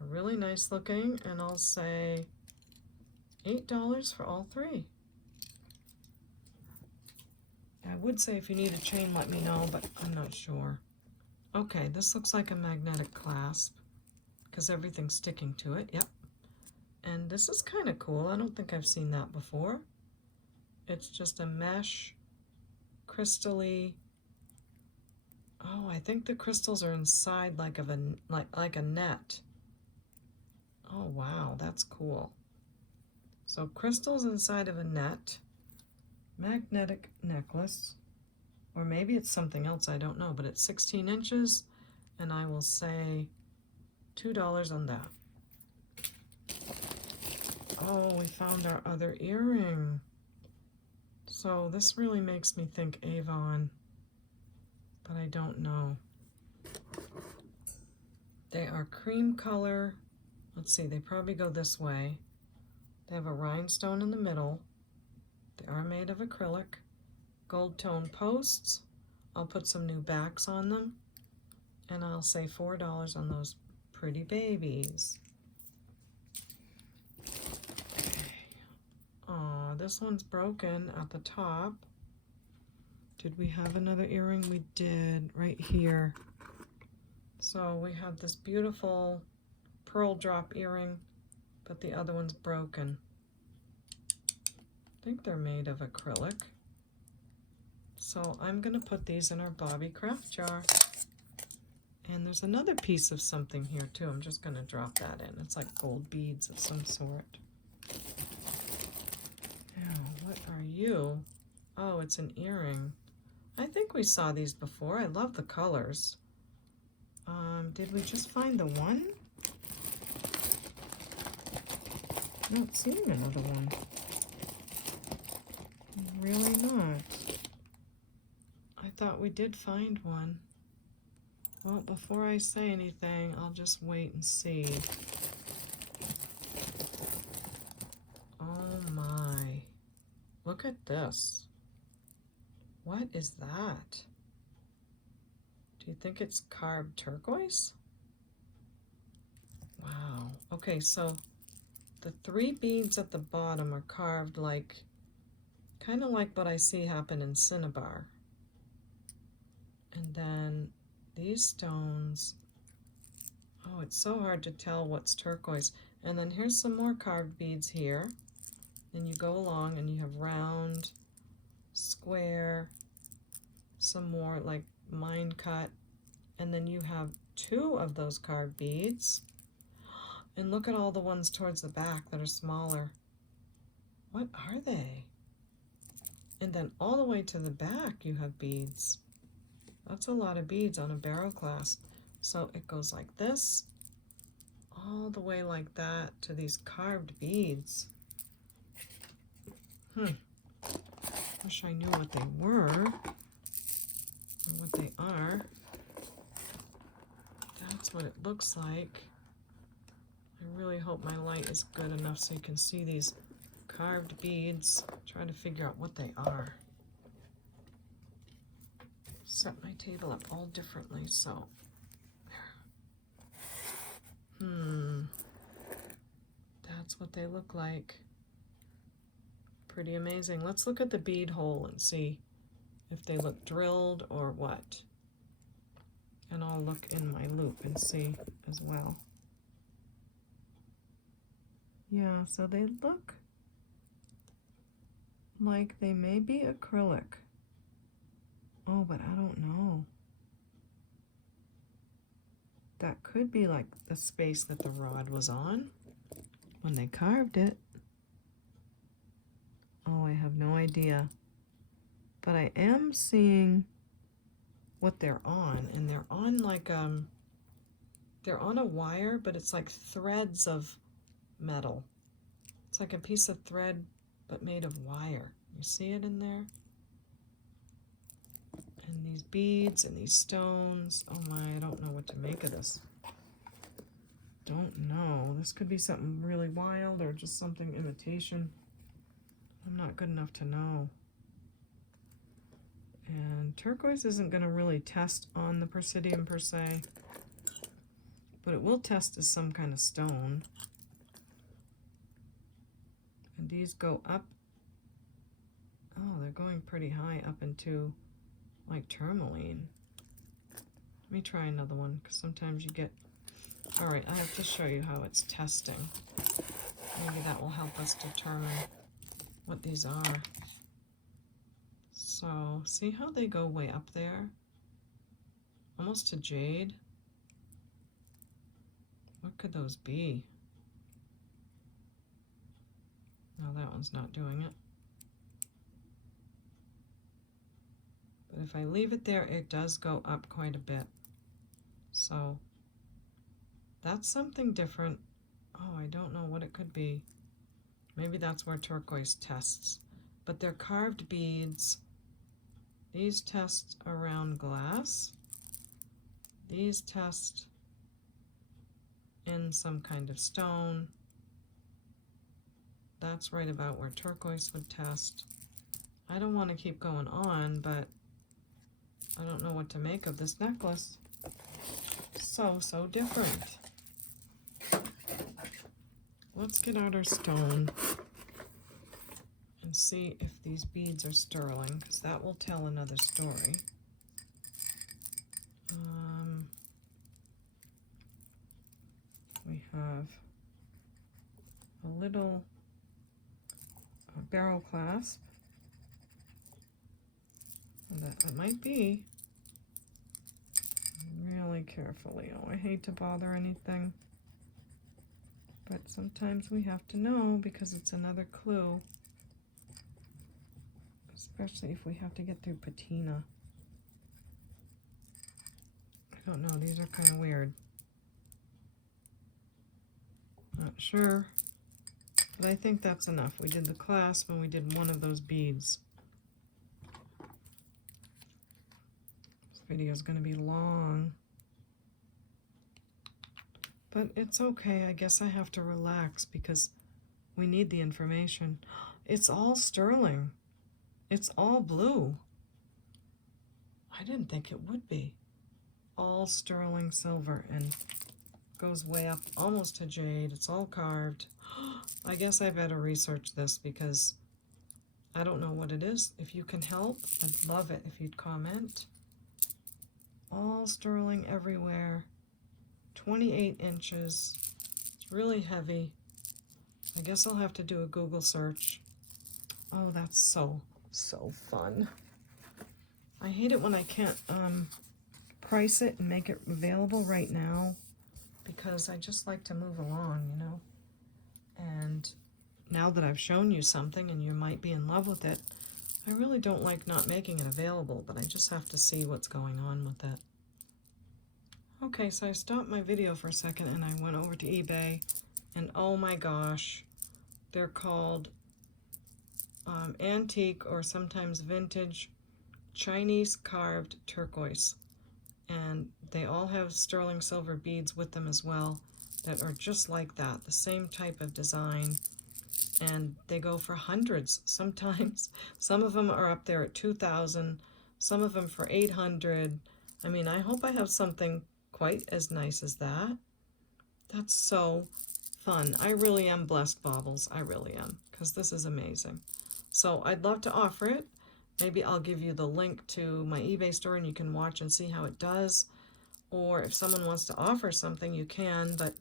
A really nice looking, and I'll say $8 for all three. I would say if you need a chain, let me know, but I'm not sure. Okay, this looks like a magnetic clasp because everything's sticking to it. Yep. And this is kind of cool. I don't think I've seen that before. It's just a mesh, crystally. Oh, I think the crystals are inside like a net. Oh wow, that's cool. So crystals inside of a net, magnetic necklace, or maybe it's something else, I don't know, but it's 16 inches, and I will say $2 on that. Oh, we found our other earring. So this really makes me think Avon, but I don't know. They are cream color. Let's see, they probably go this way. They have a rhinestone in the middle. They are made of acrylic. Gold tone posts. I'll put some new backs on them. And I'll say $4 on those pretty babies. Aw, this one's broken at the top. Did we have another earring? We did, right here. So we have this beautiful pearl drop earring, but the other one's broken. I think they're made of acrylic. So I'm gonna put these in our Bobby craft jar. And there's another piece of something here too. I'm just gonna drop that in. It's like gold beads of some sort. Now, what are you? Oh, it's an earring. I think we saw these before. I love the colors. Did we just find the one? Not seeing another one. Really not. thought we did find one. Well, before I say anything, I'll just wait and see. Oh my. Look at this. What is that? Do you think it's carved turquoise? Wow. Okay, so the 3 beads at the bottom are carved like, kind of like what I see happen in cinnabar. And then these stones, oh, it's so hard to tell what's turquoise. And then here's some more carved beads here. Then you go along and you have round, square, some more like mine cut, and then you have 2 of those carved beads. And look at all the ones towards the back that are smaller. What are they? And then all the way to the back you have beads. That's a lot of beads on a barrel clasp. So it goes like this, all the way like that to these carved beads. Wish I knew what they were, or what they are. That's what it looks like. I really hope my light is good enough so you can see these carved beads. Try to figure out what they are. Set my table up all differently, so that's what they look like. Pretty amazing. Let's look at the bead hole and see if they look drilled or what. And I'll look in my loop and see as well. Yeah, so they look like they may be acrylic. Oh, but I don't know. That could be like the space that the rod was on when they carved it. Oh, I have no idea. But I am seeing what they're on, and they're on like they're on a wire, but it's like threads of metal. It's like a piece of thread but made of wire. You see it in there? And these beads and these stones. Oh my, I don't know what to make of this. Don't know. This could be something really wild or just something imitation. I'm not good enough to know. And turquoise isn't going to really test on the Presidium per se, but it will test as some kind of stone. And these go up. Oh, they're going pretty high up into like tourmaline. Let me try another one, because sometimes you get... All right, I have to show you how it's testing. Maybe that will help us determine what these are. So, see how they go way up there? Almost to jade. What could those be? No, that one's not doing it. But if I leave it there, it does go up quite a bit. So, that's something different. Oh, I don't know what it could be. Maybe that's where turquoise tests. But they're carved beads. These test around glass. These test in some kind of stone. That's right about where turquoise would test. I don't want to keep going on, but I don't know what to make of this necklace. So different. Let's get out our stone and see if these beads are sterling, because that will tell another story. We have a little barrel clasp. And that might be. Really carefully. Oh, I hate to bother anything. But sometimes we have to know, because it's another clue. Especially if we have to get through patina. I don't know, these are kind of weird. Not sure. But I think that's enough. We did the clasp and we did one of those beads. video is going to be long. But it's okay. I guess I have to relax because we need the information. It's all sterling. It's all blue. I didn't think it would be. All sterling silver and goes way up almost to jade. It's all carved. I guess I better research this because I don't know what it is. If you can help, I'd love it if you'd comment. All sterling everywhere. 28 inches. It's really heavy. I guess I'll have to do a Google search. Oh, that's so fun. I hate it when I can't price it and make it available right now because I just like to move along, you know. And now that I've shown you something and you might be in love with it, I really don't like not making it available, but I just have to see what's going on with it. Okay, so I stopped my video for a second and I went over to eBay, and oh my gosh, they're called antique or sometimes vintage Chinese carved turquoise, and they all have sterling silver beads with them as well that are just like that, the same type of design, and they go for hundreds sometimes. Some of them are up there at 2,000, some of them for 800. I mean, I hope I have something quite as nice as that. That's so fun. I really am blessed, Baubles. I really am, because this is amazing. So I'd love to offer it. Maybe I'll give you the link to my eBay store and you can watch and see how it does. Or if someone wants to offer something, you can, but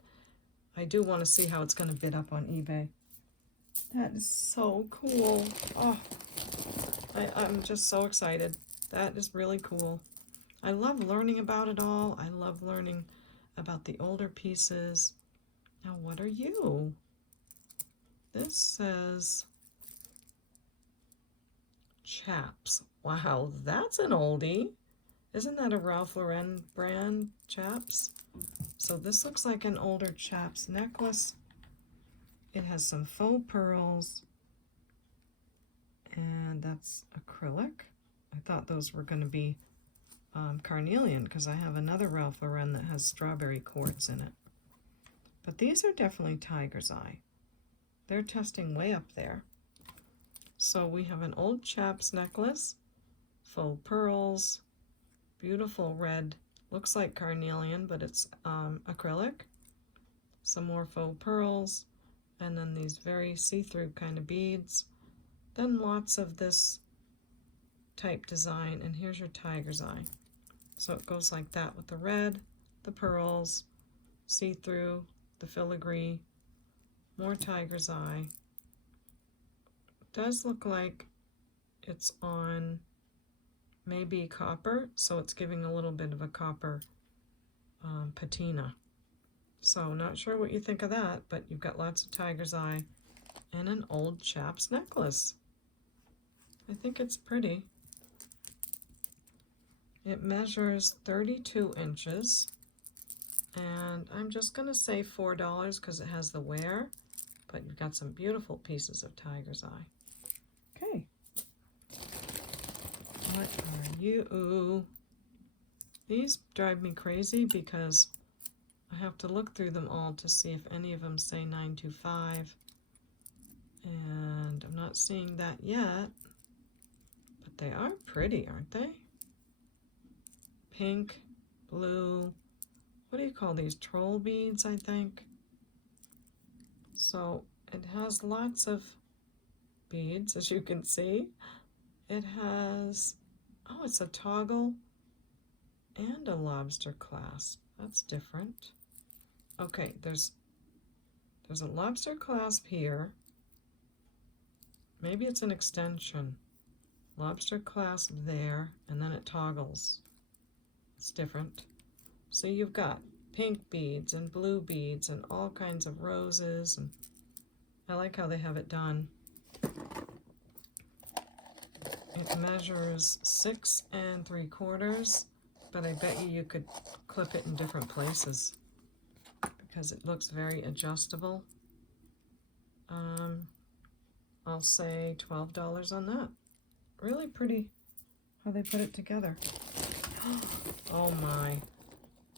I do want to see how it's going to bid up on eBay. That is so cool. Oh, I'm just so excited. That is really cool. I love learning about it all. I love learning about the older pieces. Now, what are you? This says Chaps. Wow, that's an oldie. Isn't that a Ralph Lauren brand, Chaps? So this looks like an older Chaps necklace. It has some faux pearls, and that's acrylic. I thought those were going to be carnelian because I have another Ralph Lauren that has strawberry quartz in it. But these are definitely tiger's eye. They're testing way up there. So we have an old Chaps necklace, faux pearls, beautiful red, looks like carnelian, but it's acrylic, some more faux pearls, and then these very see-through kind of beads, then lots of this type design, and here's your tiger's eye. So it goes like that with the red, the pearls, see-through, the filigree, more tiger's eye. Does look like it's on maybe copper, so it's giving a little bit of a copper patina. So not sure what you think of that, but you've got lots of tiger's eye and an old Chaps necklace. I think it's pretty. It measures 32 inches, and I'm just going to say $4 because it has the wear, but you've got some beautiful pieces of tiger's eye. Okay. What are you? These drive me crazy because I have to look through them all to see if any of them say 925, and I'm not seeing that yet, but they are pretty, aren't they? Pink, blue, what do you call these? Troll beads, I think. So it has lots of beads, as you can see. It has, oh, it's a toggle and a lobster clasp. That's different. Okay, there's a lobster clasp here. Maybe it's an extension. Lobster clasp there, and then it toggles. It's different. So you've got pink beads and blue beads and all kinds of roses, and I like how they have it done. It measures 6 3/4, but I bet you could clip it in different places because it looks very adjustable. I'll say $12 on that. Really pretty how they put it together. Oh my.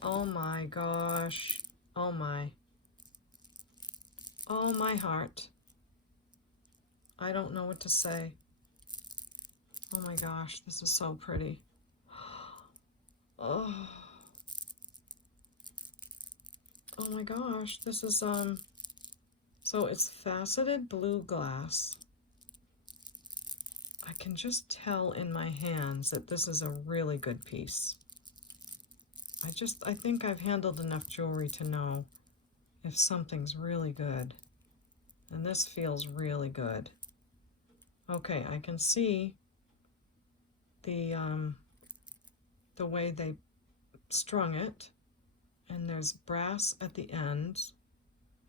Oh my gosh. Oh my. Oh my heart. I don't know what to say. Oh my gosh, this is so pretty. Oh. Oh my gosh, this is so it's faceted blue glass. I can just tell in my hands that this is a really good piece. I think I've handled enough jewelry to know if something's really good. And this feels really good. Okay, I can see the way they strung it, and there's brass at the end,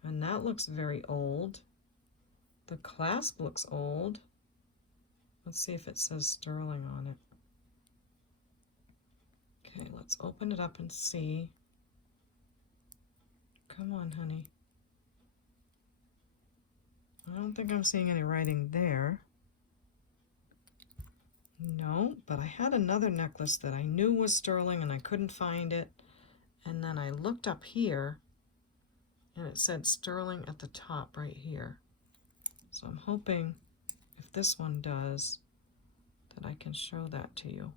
and that looks very old. The clasp looks old. Let's see if it says sterling on it. Okay, let's open it up and see. Come on, honey. I don't think I'm seeing any writing there. No, but I had another necklace that I knew was sterling and I couldn't find it. And then I looked up here and it said sterling at the top right here. So I'm hoping if this one does, that I can show that to you.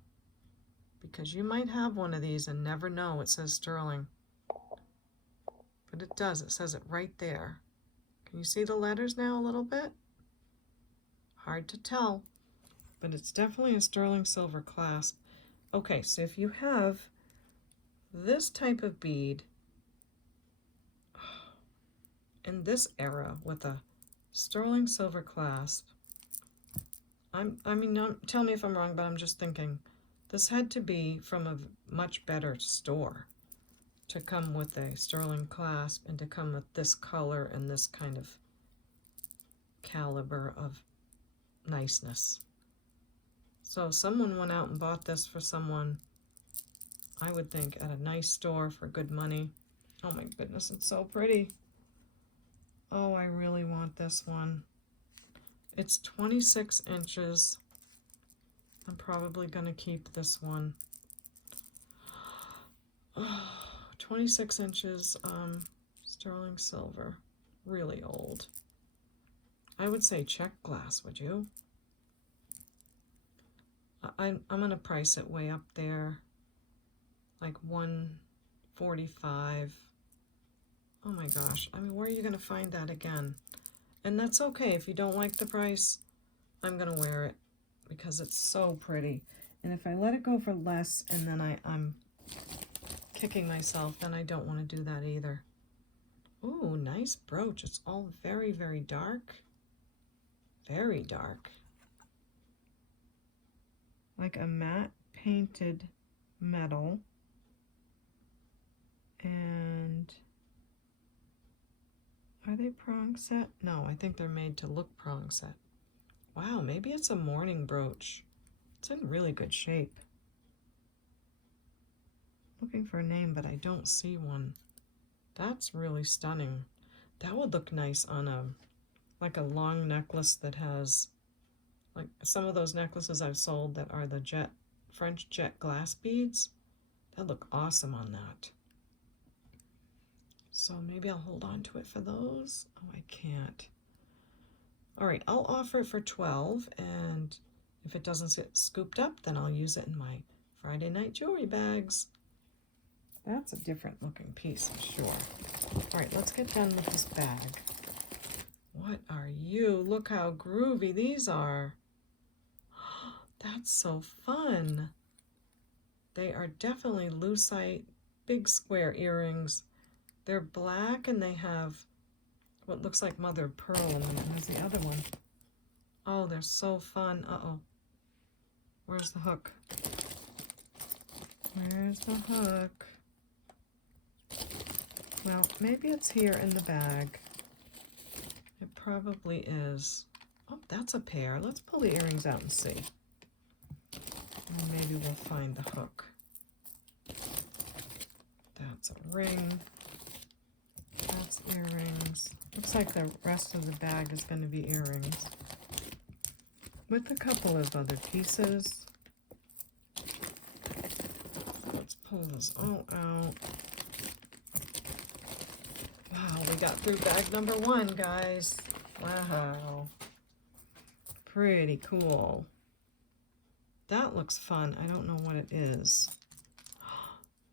Because you might have one of these and never know it says sterling. But it does, it says it right there. Can you see the letters now a little bit? Hard to tell, but it's definitely a sterling silver clasp. Okay, so if you have this type of bead in this era with a sterling silver clasp, tell me if I'm wrong, but I'm just thinking this had to be from a much better store to come with a sterling clasp and to come with this color and this kind of caliber of niceness. So someone went out and bought this for someone, I would think, at a nice store for good money. Oh my goodness, it's so pretty. Oh, I really want this one. It's 26 inches. I'm probably going to keep this one. Oh, 26 inches, sterling silver. Really old. I would say check glass, would you? I'm going to price it way up there, like $145. Oh my gosh, I mean, where are you going to find that again? And that's okay, if you don't like the price, I'm going to wear it because it's so pretty. And if I let it go for less and then I'm kicking myself, then I don't want to do that either. Ooh, nice brooch. It's all very, very dark. Very dark. Like a matte painted metal. And are they prong set? No, I think they're made to look prong set. Wow, maybe it's a morning brooch. It's in really good shape. Looking for a name, but I don't see one. That's really stunning. That would look nice on like a long necklace that has, like some of those necklaces I've sold that are the French jet glass beads. That'd look awesome on that. So maybe I'll hold on to it for those. Oh, I can't. All right, I'll offer it for $12, and if it doesn't get scooped up, then I'll use it in my Friday night jewelry bags. That's a different looking piece, I'm sure. All right, let's get done with this bag. What are you? Look how groovy these are. That's so fun. They are definitely lucite, big square earrings. They're black and they have what looks like mother of pearl in them. And there's the other one. Oh, they're so fun. Uh-oh. Where's the hook? Where's the hook? Well, maybe it's here in the bag. It probably is. Oh, that's a pair. Let's pull the earrings out and see. And maybe we'll find the hook. That's a ring. That's earrings. Looks like the rest of the bag is going to be earrings. With a couple of other pieces. pull this all out. Wow, we got through bag number 1, guys. Wow. Pretty cool. That looks fun. I don't know what it is.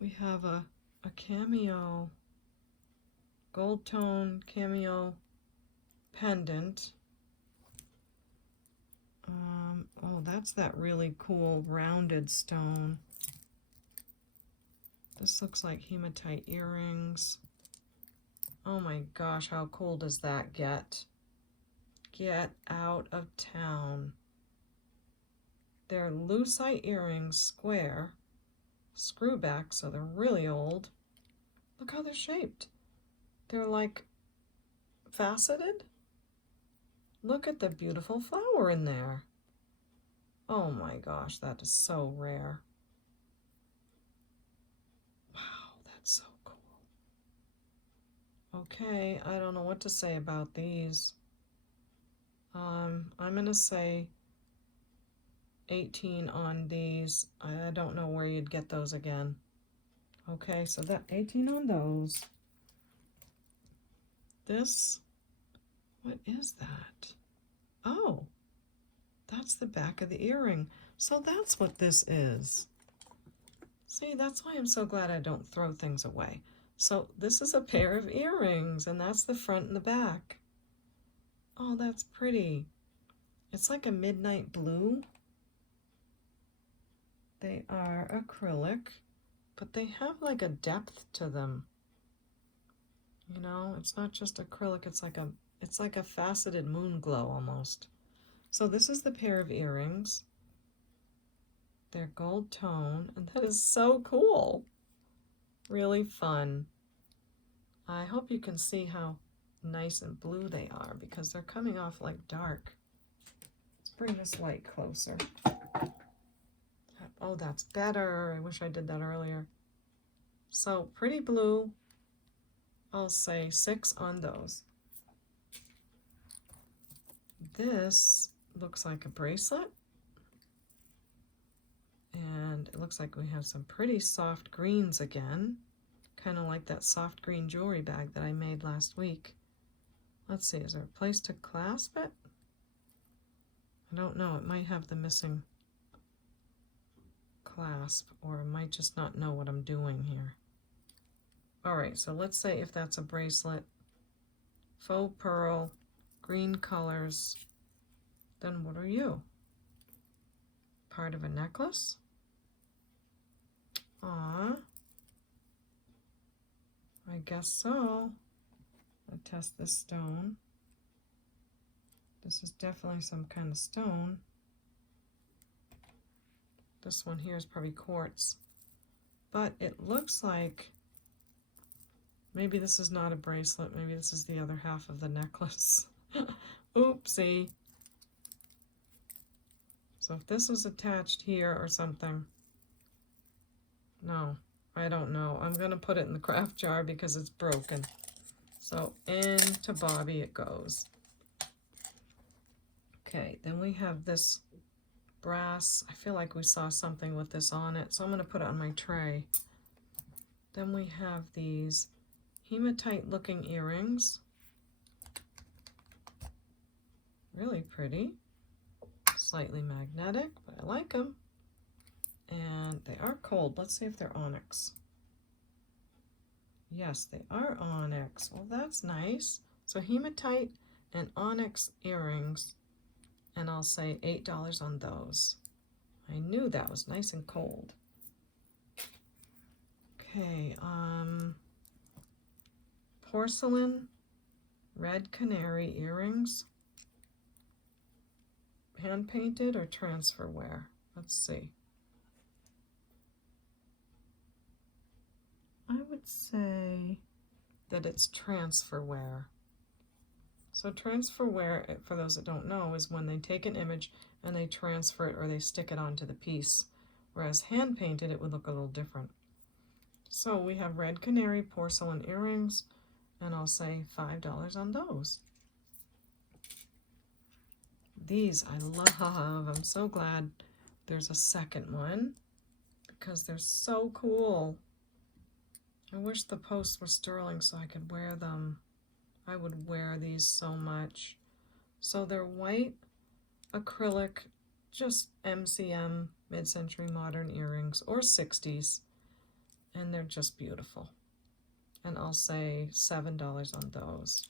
We have a cameo, gold tone cameo pendant. Oh, that's that really cool rounded stone. This looks like hematite earrings. Oh my gosh, how cool does that get? Get out of town. They're lucite earrings, square, screw back, so they're really old. Look how they're shaped. They're like faceted. Look at the beautiful flower in there. Oh my gosh, that is so rare. Wow, that's so cool. Okay, I don't know what to say about these. I'm gonna say 18 on these. I don't know where you'd get those again. Okay, so that 18 on those. This, what is that? Oh, that's the back of the earring. So that's what this is. See, that's why I'm so glad I don't throw things away. So this is a pair of earrings, and that's the front and the back. Oh, that's pretty. It's like a midnight blue. They are acrylic, but they have like a depth to them. You know, it's not just acrylic, it's like a faceted moon glow almost. So this is the pair of earrings. They're gold tone, and that is so cool. Really fun. I hope you can see how nice and blue they are because they're coming off like dark. Let's bring this light closer. Oh, that's better. I wish I did that earlier. So pretty blue. I'll say 6 on those. This looks like a bracelet. And it looks like we have some pretty soft greens again. Kind of like that soft green jewelry bag that I made last week. Let's see, is there a place to clasp it? I don't know, it might have the missing clasp, or I might just not know what I'm doing here. All right, so let's say if that's a bracelet, faux pearl, green colors, then what are you? Part of a necklace? Aw, I guess so. I'll test this stone. This is definitely some kind of stone. This one here is probably quartz, but it looks like maybe this is not a bracelet. Maybe this is the other half of the necklace. Oopsie. So if this was attached here or something, no, I don't know. I'm gonna put it in the craft jar because it's broken. So into Bobby it goes. Okay, then we have this brass. I feel like we saw something with this on it, so I'm gonna put it on my tray. Then we have these hematite looking earrings. Really pretty. Slightly magnetic, but I like them. And they are cold. Let's see if they're onyx. Yes, they are onyx. Well, that's nice. So hematite and onyx earrings, and I'll say $8 on those. I knew that was nice and cold. Okay, porcelain red canary earrings. Hand painted or transfer wear? Let's see. I would say that it's transfer wear. So transfer wear, for those that don't know, is when they take an image and they transfer it or they stick it onto the piece. Whereas hand painted, it would look a little different. So we have red canary porcelain earrings, and I'll say $5 on those. These I love. I'm so glad there's a second one because they're so cool. I wish the posts were sterling so I could wear them. I would wear these so much. So they're white acrylic, just MCM, mid-century modern earrings, or 60s, and they're just beautiful. And I'll say $7 on those.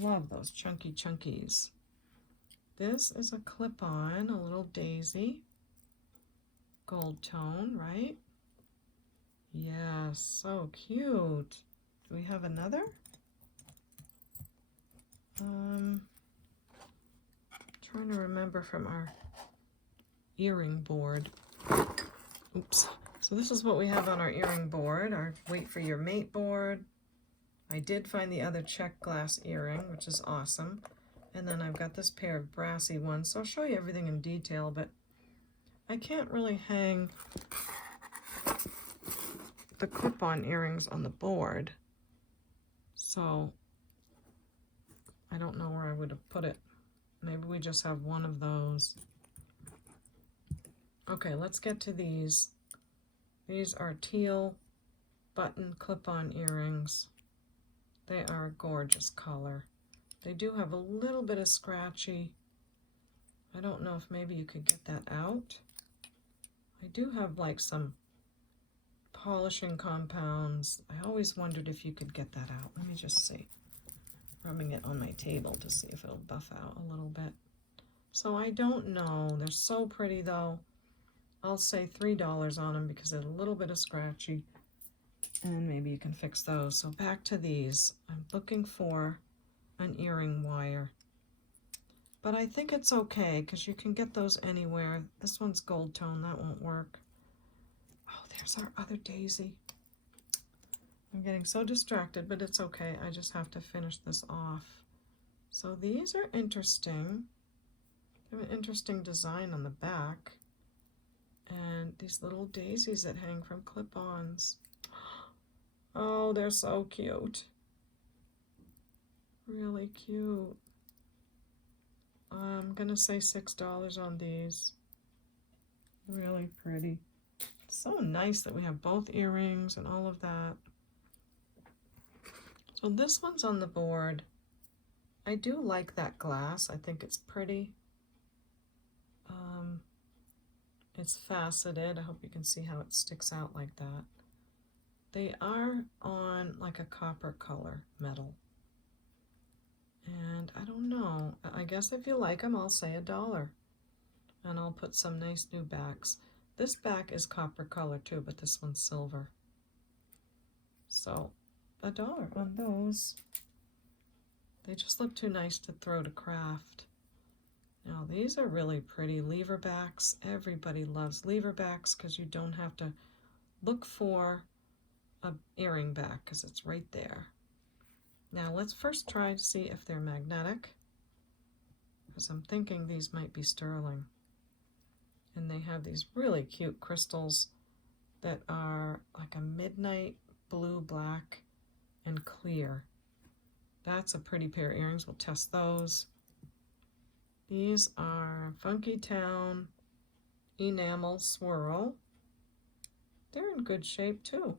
Love those chunky chunkies. This is a clip-on, a little daisy, gold tone, right? Yes, so cute. Do we have another? Trying to remember from our earring board. Oops. So this is what we have on our earring board, our Wait for Your Mate board. I did find the other check glass earring, which is awesome. And then I've got this pair of brassy ones, so I'll show you everything in detail, but I can't really hang the clip-on earrings on the board, so I don't know where I would have put it. Maybe we just have one of those. Okay, let's get to these. These are teal button clip-on earrings. They are a gorgeous color. They do have a little bit of scratchy. I don't know if maybe you could get that out. I do have like some polishing compounds. I always wondered if you could get that out. Let me just see. Rubbing it on my table to see if it'll buff out a little bit. So I don't know. They're so pretty though. I'll say $3 on them because they're a little bit of scratchy. And maybe you can fix those. So back to these. I'm looking for an earring wire. But I think it's okay because you can get those anywhere. This one's gold tone. That won't work. Oh, there's our other daisy. I'm getting so distracted, but it's okay. I just have to finish this off. So these are interesting. They have an interesting design on the back. And these little daisies that hang from clip-ons. Oh, they're so cute. Really cute. I'm gonna say $6 on these. Really pretty. So nice that we have both earrings and all of that. So this one's on the board. I do like that glass. I think it's pretty. It's faceted. I hope you can see how it sticks out like that. They are on like a copper color metal. And I don't know. I guess if you like them, I'll say $1. And I'll put some nice new backs. This back is copper color too, but this one's silver. So $1 on those. They just look too nice to throw to craft. Now these are really pretty lever backs. Everybody loves lever backs because you don't have to look for an earring back because it's right there. Now let's first try to see if they're magnetic, because I'm thinking these might be sterling. And they have these really cute crystals that are like a midnight blue, black, and clear. That's a pretty pair of earrings. We'll test those. These are Funky Town Enamel Swirl. They're in good shape too.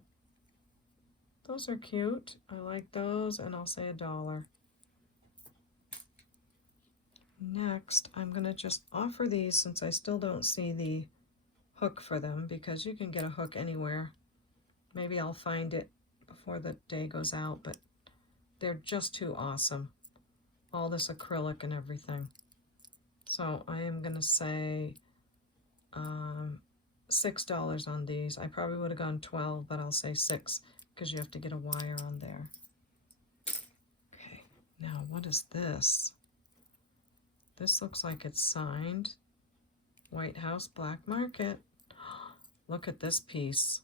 Those are cute. I like those, and I'll say $1. Next, I'm going to just offer these since I still don't see the hook for them, because you can get a hook anywhere. Maybe I'll find it before the day goes out, but they're just too awesome. All this acrylic and everything. So I am going to say $6 on these. I probably would have gone 12, but I'll say $6 because you have to get a wire on there. Okay, now what is this? This looks like it's signed. White House Black Market. Look at this piece.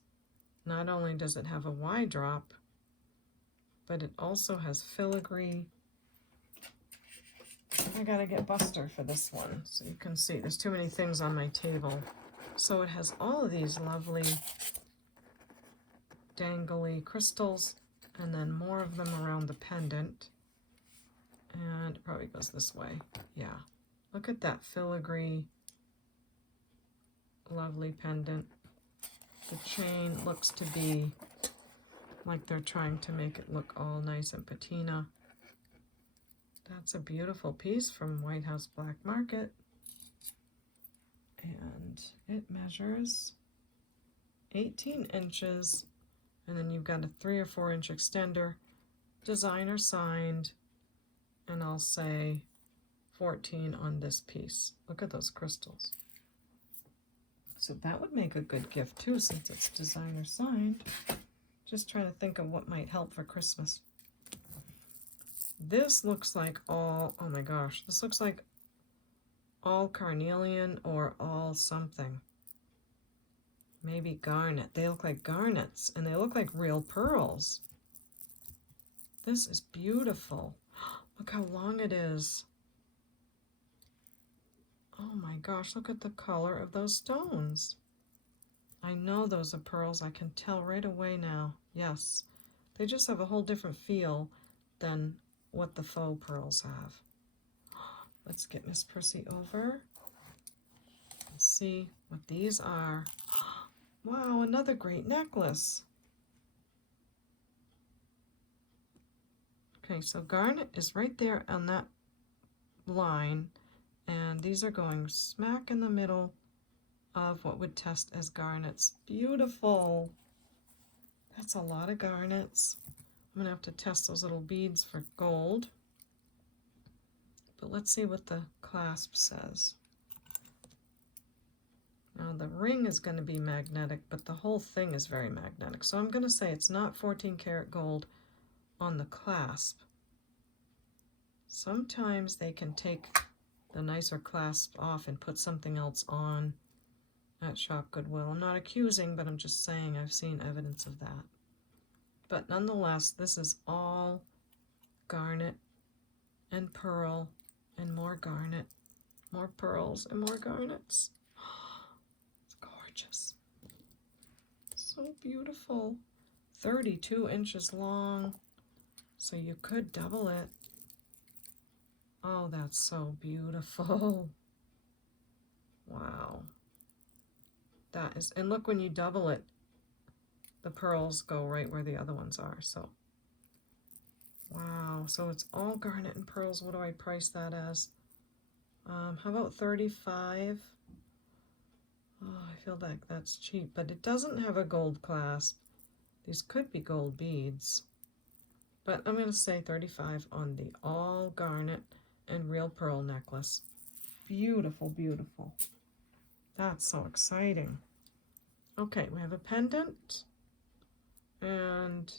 Not only does it have a Y drop, but it also has filigree. I gotta get Buster for this one so you can see. There's too many things on my table. So it has all of these lovely dangly crystals, and then more of them around the pendant. And it probably goes this way. Yeah. Look at that filigree, lovely pendant. The chain looks to be like they're trying to make it look all nice and patina. That's a beautiful piece from White House Black Market. And it measures 18 inches. And then you've got a 3 or 4 inch extender, designer signed, and I'll say 14 on this piece. Look at those crystals. So that would make a good gift too, since it's designer signed. Just trying to think of what might help for Christmas. This looks like all, oh my gosh, this looks like all carnelian or all something. Maybe garnet. They look like garnets, and they look like real pearls. This is beautiful. Look how long it is. Oh my gosh, look at the color of those stones. I know those are pearls. I can tell right away now. Yes, they just have a whole different feel than what the faux pearls have. Let's get Miss Prissy over and see what these are. Wow, another great necklace. Okay, so garnet is right there on that line, and these are going smack in the middle of what would test as garnets. Beautiful. That's a lot of garnets. I'm gonna have to test those little beads for gold. But let's see what the clasp says. Now the ring is going to be magnetic, but the whole thing is very magnetic. So I'm going to say it's not 14 karat gold on the clasp. Sometimes they can take the nicer clasp off and put something else on at ShopGoodWill. I'm not accusing, but I'm just saying I've seen evidence of that. But nonetheless, this is all garnet and pearl and more garnet, more pearls and more garnets. It's gorgeous. So beautiful. 32 inches long, so you could double it. Oh, that's so beautiful. Wow. That is, and look, when you double it, the pearls go right where the other ones are, so. Wow, so it's all garnet and pearls. What do I price that as? How about 35? Oh, I feel like that's cheap, but it doesn't have a gold clasp. These could be gold beads, but I'm going to say 35 on the all garnet and real pearl necklace. Beautiful, beautiful. That's so exciting. Okay, we have a pendant, and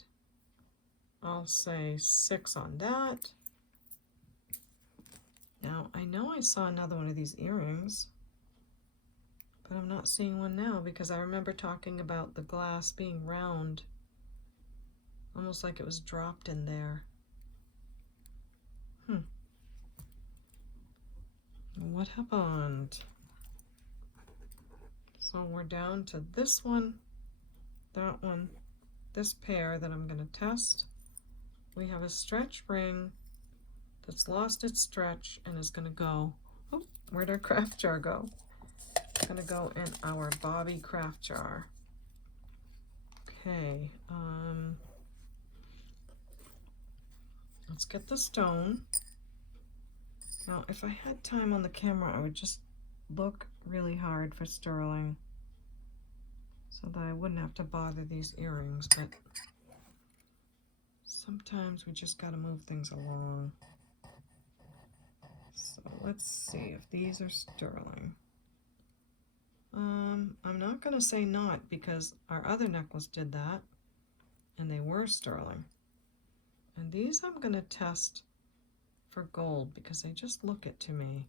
I'll say 6 on that. Now, I know I saw another one of these earrings, but I'm not seeing one now because I remember talking about the glass being round, almost like it was dropped in there. What happened? So we're down to this one, that one, this pair that I'm going to test. We have a stretch ring that's lost its stretch and is going to go, oh, where'd our craft jar go? It's going to go in our Bobby craft jar. Okay, let's get the stone. Now, if I had time on the camera, I would just look really hard for sterling so that I wouldn't have to bother these earrings, but sometimes we just got to move things along. So let's see if these are sterling. I'm not going to say not because our other necklace did that and they were sterling. And these I'm going to test for gold because they just look it to me.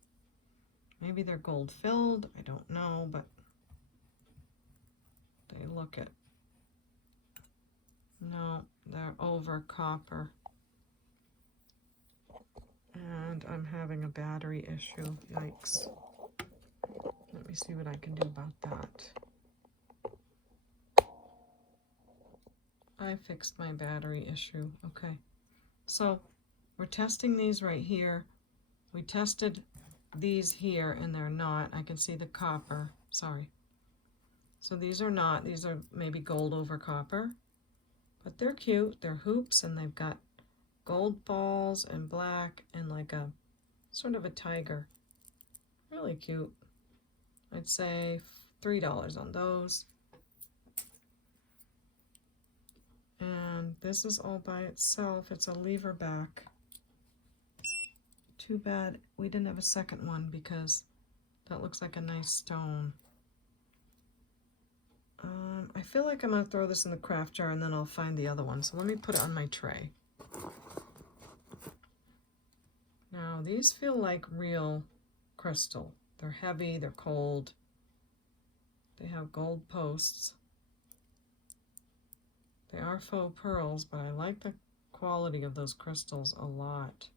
Maybe they're gold filled, I don't know, but they look it. No, they're over copper. And I'm having a battery issue, yikes. Let me see what I can do about that. I fixed my battery issue, okay. So we're testing these right here. We tested these here and they're not. I can see the copper, sorry. So these are not, these are maybe gold over copper, but they're cute. They're hoops and they've got gold balls and black and like a sort of a tiger. Really cute. I'd say $3 on those. And this is all by itself. It's a lever back. Too bad we didn't have a second one because that looks like a nice stone. I feel like I'm going to throw this in the craft jar and then I'll find the other one. So let me put it on my tray. Now these feel like real crystal. They're heavy, they're cold. They have gold posts. They are faux pearls, but I like the quality of those crystals a lot.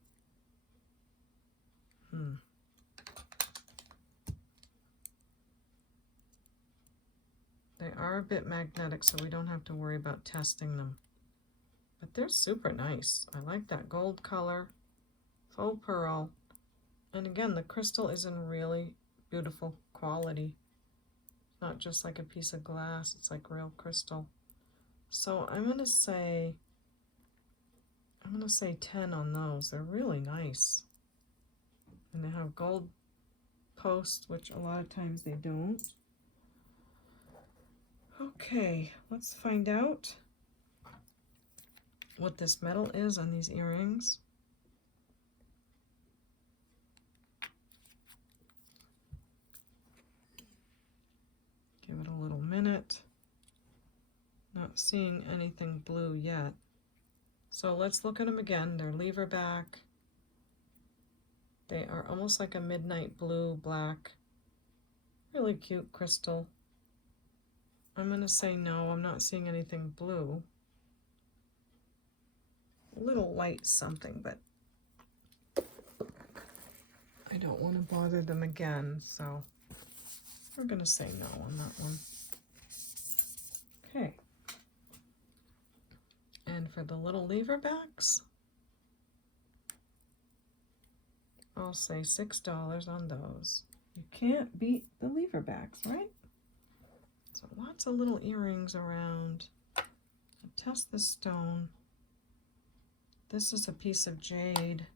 They are a bit magnetic, so we don't have to worry about testing them. But they're super nice. I like that gold color, faux pearl. And again, the crystal is in really beautiful quality. It's not just like a piece of glass, it's like real crystal. So I'm gonna say 10 on those. They're really nice. And they have gold posts, which a lot of times they don't. Okay, let's find out what this metal is on these earrings. Give it a little minute. Not seeing anything blue yet. So let's look at them again. They're lever back. They are almost like a midnight blue, black. Really cute crystal. I'm going to say no, I'm not seeing anything blue. A little light something, but I don't want to bother them again, so we're going to say no on that one. Okay. And for the little lever backs, I'll say $6 on those. You can't beat the lever backs, right? So lots of little earrings around. I'll test the stone. This is a piece of jade.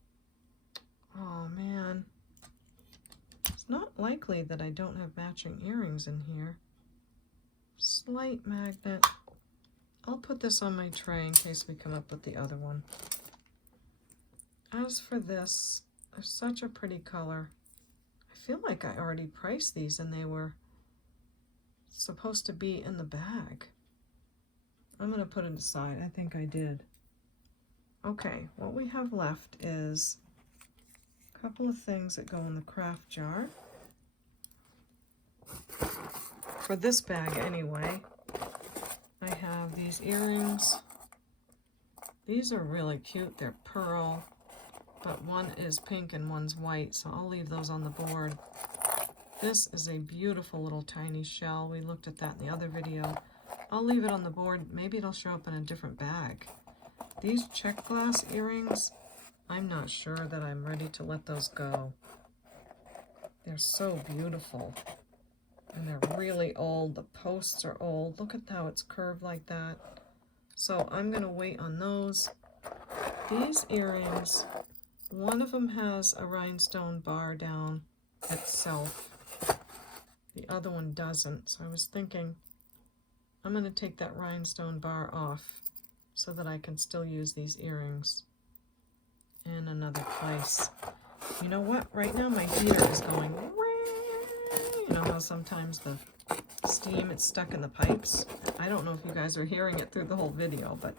Oh man. It's not likely that I don't have matching earrings in here. Slight magnet. I'll put this on my tray in case we come up with the other one. As for this, they're such a pretty color. I feel like I already priced these and they were supposed to be in the bag. I'm going to put it aside. I think I did. Okay, what we have left is a couple of things that go in the craft jar. For this bag anyway, I have these earrings. These are really cute. They're pearl, but one is pink and one's white, so I'll leave those on the board. This is a beautiful little tiny shell. We looked at that in the other video. I'll leave it on the board. Maybe it'll show up in a different bag. These check glass earrings, I'm not sure that I'm ready to let those go. They're so beautiful. And they're really old. The posts are old. Look at how it's curved like that. So I'm going to wait on those. These earrings, one of them has a rhinestone bar down itself. The other one doesn't. So I was thinking I'm going to take that rhinestone bar off so that I can still use these earrings in another place. You know what? Right now my heater is going. You know how sometimes the steam is stuck in the pipes? I don't know if you guys are hearing it through the whole video, but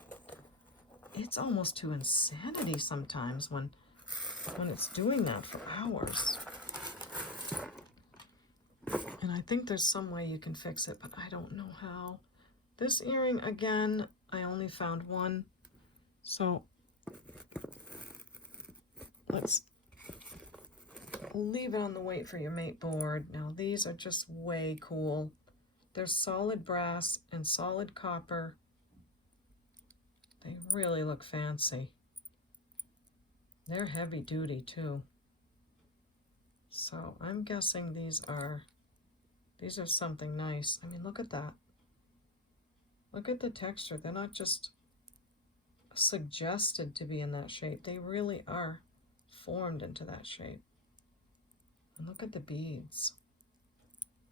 it's almost to insanity sometimes when it's doing that for hours. And I think there's some way you can fix it, but I don't know how. This earring, again, I only found one, so let's leave it on the wait for your mate board. Now these are just way cool. They're solid brass and solid copper. They really look fancy. They're heavy duty too. So I'm guessing these are These are something nice. I mean, look at that. Look at the texture. They're not just suggested to be in that shape. They really are formed into that shape. And look at the beads.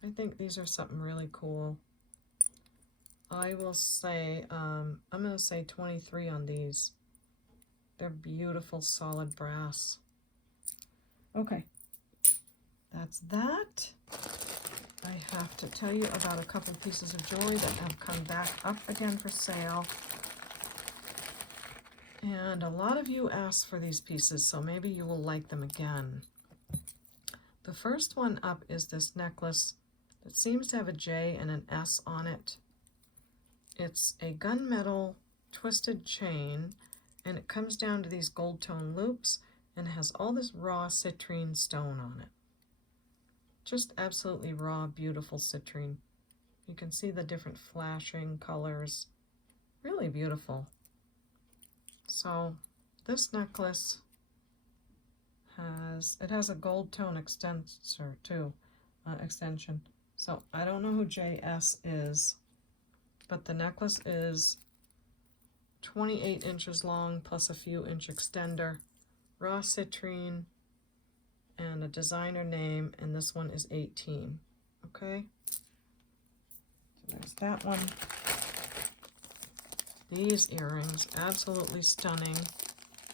I think these are something really cool. I will say, I'm going to say 23 on these. They're beautiful, solid brass. Okay, that's that. I have to tell you about a couple pieces of jewelry that have come back up again for sale. And a lot of you asked for these pieces, so maybe you will like them again. The first one up is this necklace that seems to have a J and an S on it. It's a gunmetal twisted chain, and it comes down to these gold tone loops, and it has all this raw citrine stone on it. Just absolutely raw, beautiful citrine. You can see the different flashing colors. Really beautiful. So this necklace has a gold tone extensor too, extension. So I don't know who JS is, but the necklace is 28 inches long plus a few inch extender, raw citrine, and a designer name, and this one is 18. Okay, so there's that one. These earrings, absolutely stunning.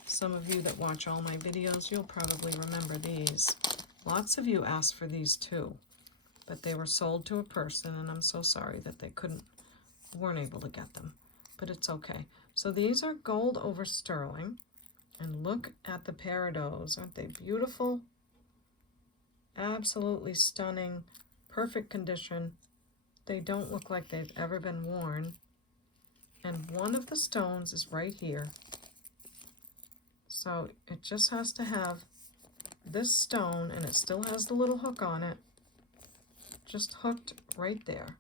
Some of you that watch all my videos, you'll probably remember these. Lots of you asked for these too, but they were sold to a person, and I'm so sorry that they weren't able to get them, but it's okay. So these are gold over sterling, and look at the parados. Aren't they beautiful? Absolutely stunning, perfect condition. They don't look like they've ever been worn. And one of the stones is right here. So it just has to have this stone, and it still has the little hook on it, just hooked right there.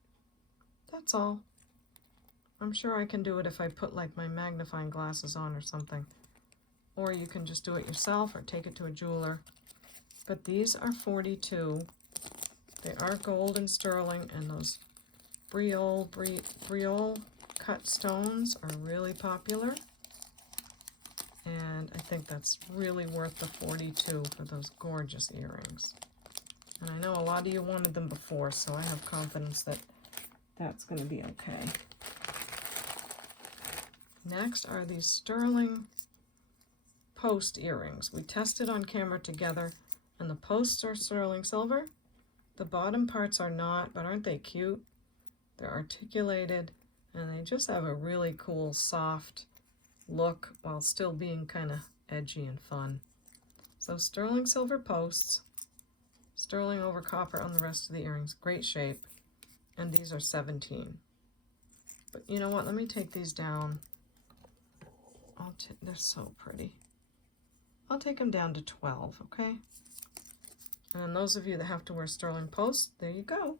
That's all. I'm sure I can do it if I put like my magnifying glasses on or something. Or you can just do it yourself or take it to a jeweler. But these are 42. They are gold and sterling, and those Briole cut stones are really popular. And I think that's really worth the 42 for those gorgeous earrings. And I know a lot of you wanted them before, so I have confidence that that's going to be okay. Next are these sterling post earrings. We tested on camera together, and the posts are sterling silver. The bottom parts are not, but aren't they cute? They're articulated, and they just have a really cool, soft look while still being kind of edgy and fun. So sterling silver posts, sterling over copper on the rest of the earrings. Great shape. And these are 17. But you know what? Let me take these down. They're so pretty. I'll take them down to 12, okay? And then those of you that have to wear sterling posts, there you go.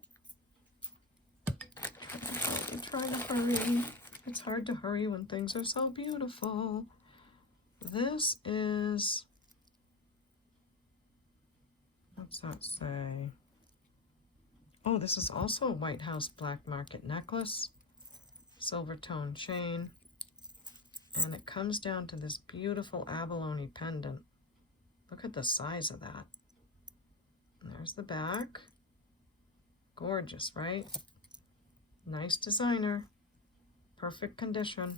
I'm trying to hurry. It's hard to hurry when things are so beautiful. This is, what's that say? Oh, this is also a White House black market necklace, silver tone chain, and it comes down to this beautiful abalone pendant. Look at the size of that. And there's the back. Gorgeous, right? Nice designer. Perfect condition.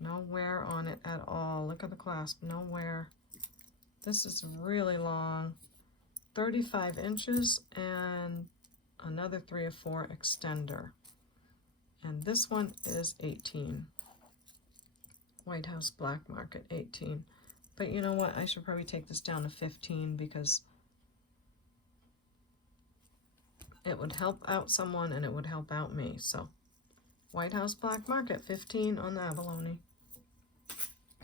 No wear on it at all. Look at the clasp, no wear. This is really long, 35 inches, and another 3 or 4 extender. And this one is 18. White House Black Market, 18. But you know what? I should probably take this down to 15 because it would help out someone and it would help out me. So White House Black Market, 15 on the abalone.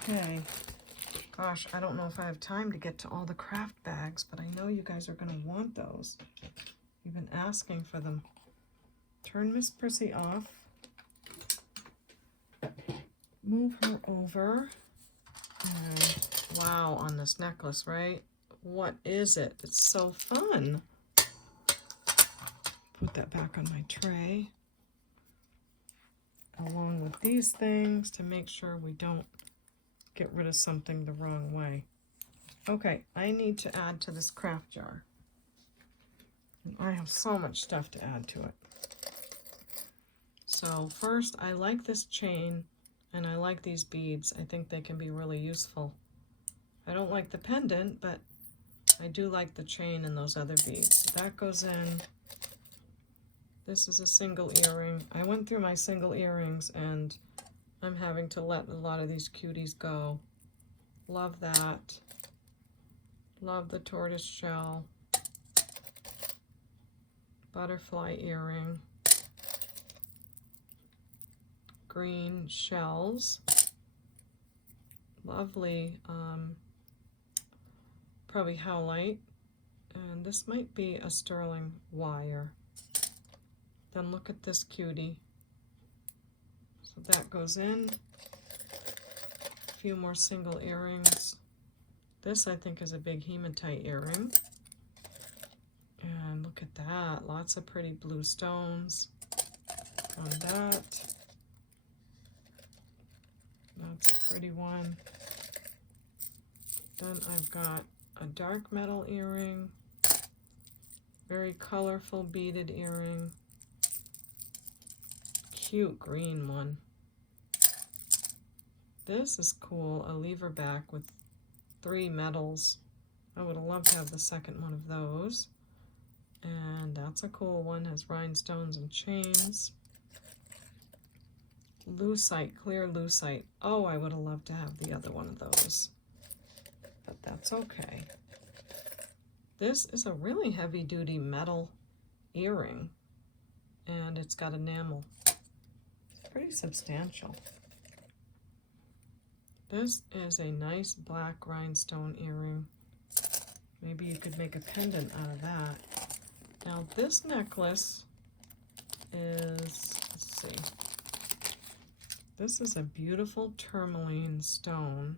Okay. Gosh, I don't know if I have time to get to all the craft bags, but I know you guys are going to want those. You've been asking for them. Turn Miss Prissy off. Move her over. And wow, on this necklace, right? What is it? It's so fun. put that back on my tray, along with these things to make sure we don't get rid of something the wrong way. Okay, I need to add to this craft jar. And I have so much stuff to add to it. So first, I like this chain and I like these beads. I think they can be really useful. I don't like the pendant, but I do like the chain and those other beads. That goes in. This is a single earring. I went through my single earrings and I'm having to let a lot of these cuties go. Love that. Love the tortoise shell. Butterfly earring. Green shells. Lovely, probably howlite. And this might be a sterling wire. Then look at this cutie. So that goes in. A few more single earrings. This I think is a big hematite earring. And look at that, lots of pretty blue stones on that. That's a pretty one. Then I've got a dark metal earring, very colorful beaded earring, cute green one. This is cool, a lever back with 3 metals. I would have loved to have the second one of those. And that's a cool one, has rhinestones and chains. Lucite, clear lucite. Oh, I would have loved to have the other one of those, but that's okay. This is a really heavy-duty metal earring, and it's got enamel. It's pretty substantial. This is a nice black rhinestone earring. Maybe you could make a pendant out of that. Now this necklace is, let's see. This is a beautiful tourmaline stone.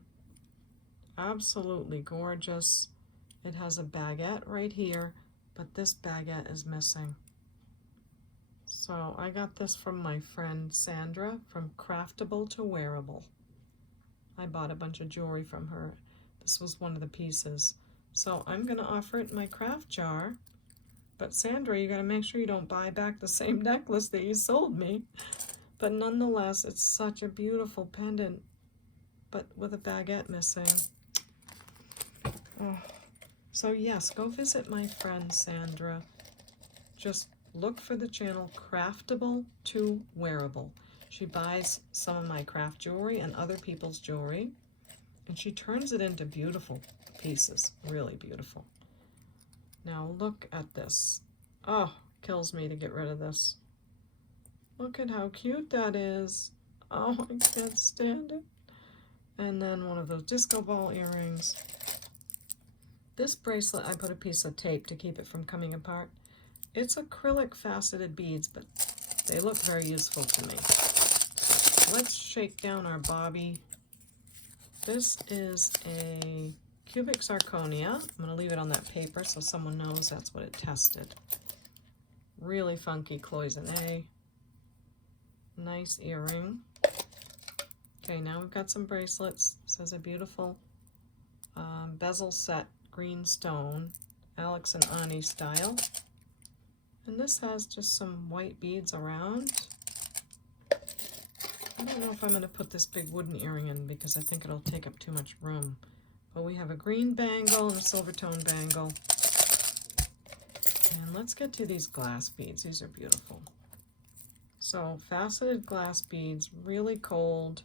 Absolutely gorgeous. It has a baguette right here, but this baguette is missing. So I got this from my friend Sandra from Craftable to Wearable. I bought a bunch of jewelry from her. This was one of the pieces. So I'm gonna offer it in my craft jar. But Sandra, you gotta make sure you don't buy back the same necklace that you sold me. But nonetheless, it's such a beautiful pendant, but with a baguette missing. Oh. So yes, go visit my friend Sandra. Just look for the channel Craftable to Wearable. She buys some of my craft jewelry and other people's jewelry, and she turns it into beautiful pieces, really beautiful. Now look at this. Oh, kills me to get rid of this. Look at how cute that is. Oh, I can't stand it. And then one of those disco ball earrings. This bracelet, I put a piece of tape to keep it from coming apart. It's acrylic faceted beads, but they look very useful to me. Let's shake down our bobby. This is a cubic zirconia. I'm going to leave it on that paper so someone knows that's what it tested. Really funky cloisonne. Nice earring. Okay, now we've got some bracelets. This is a beautiful bezel set green stone, Alex and Ani style. And this has just some white beads around. I don't know if I'm going to put this big wooden earring in because I think it'll take up too much room. But we have a green bangle and a silver tone bangle. And let's get to these glass beads. These are beautiful. So faceted glass beads, really cold,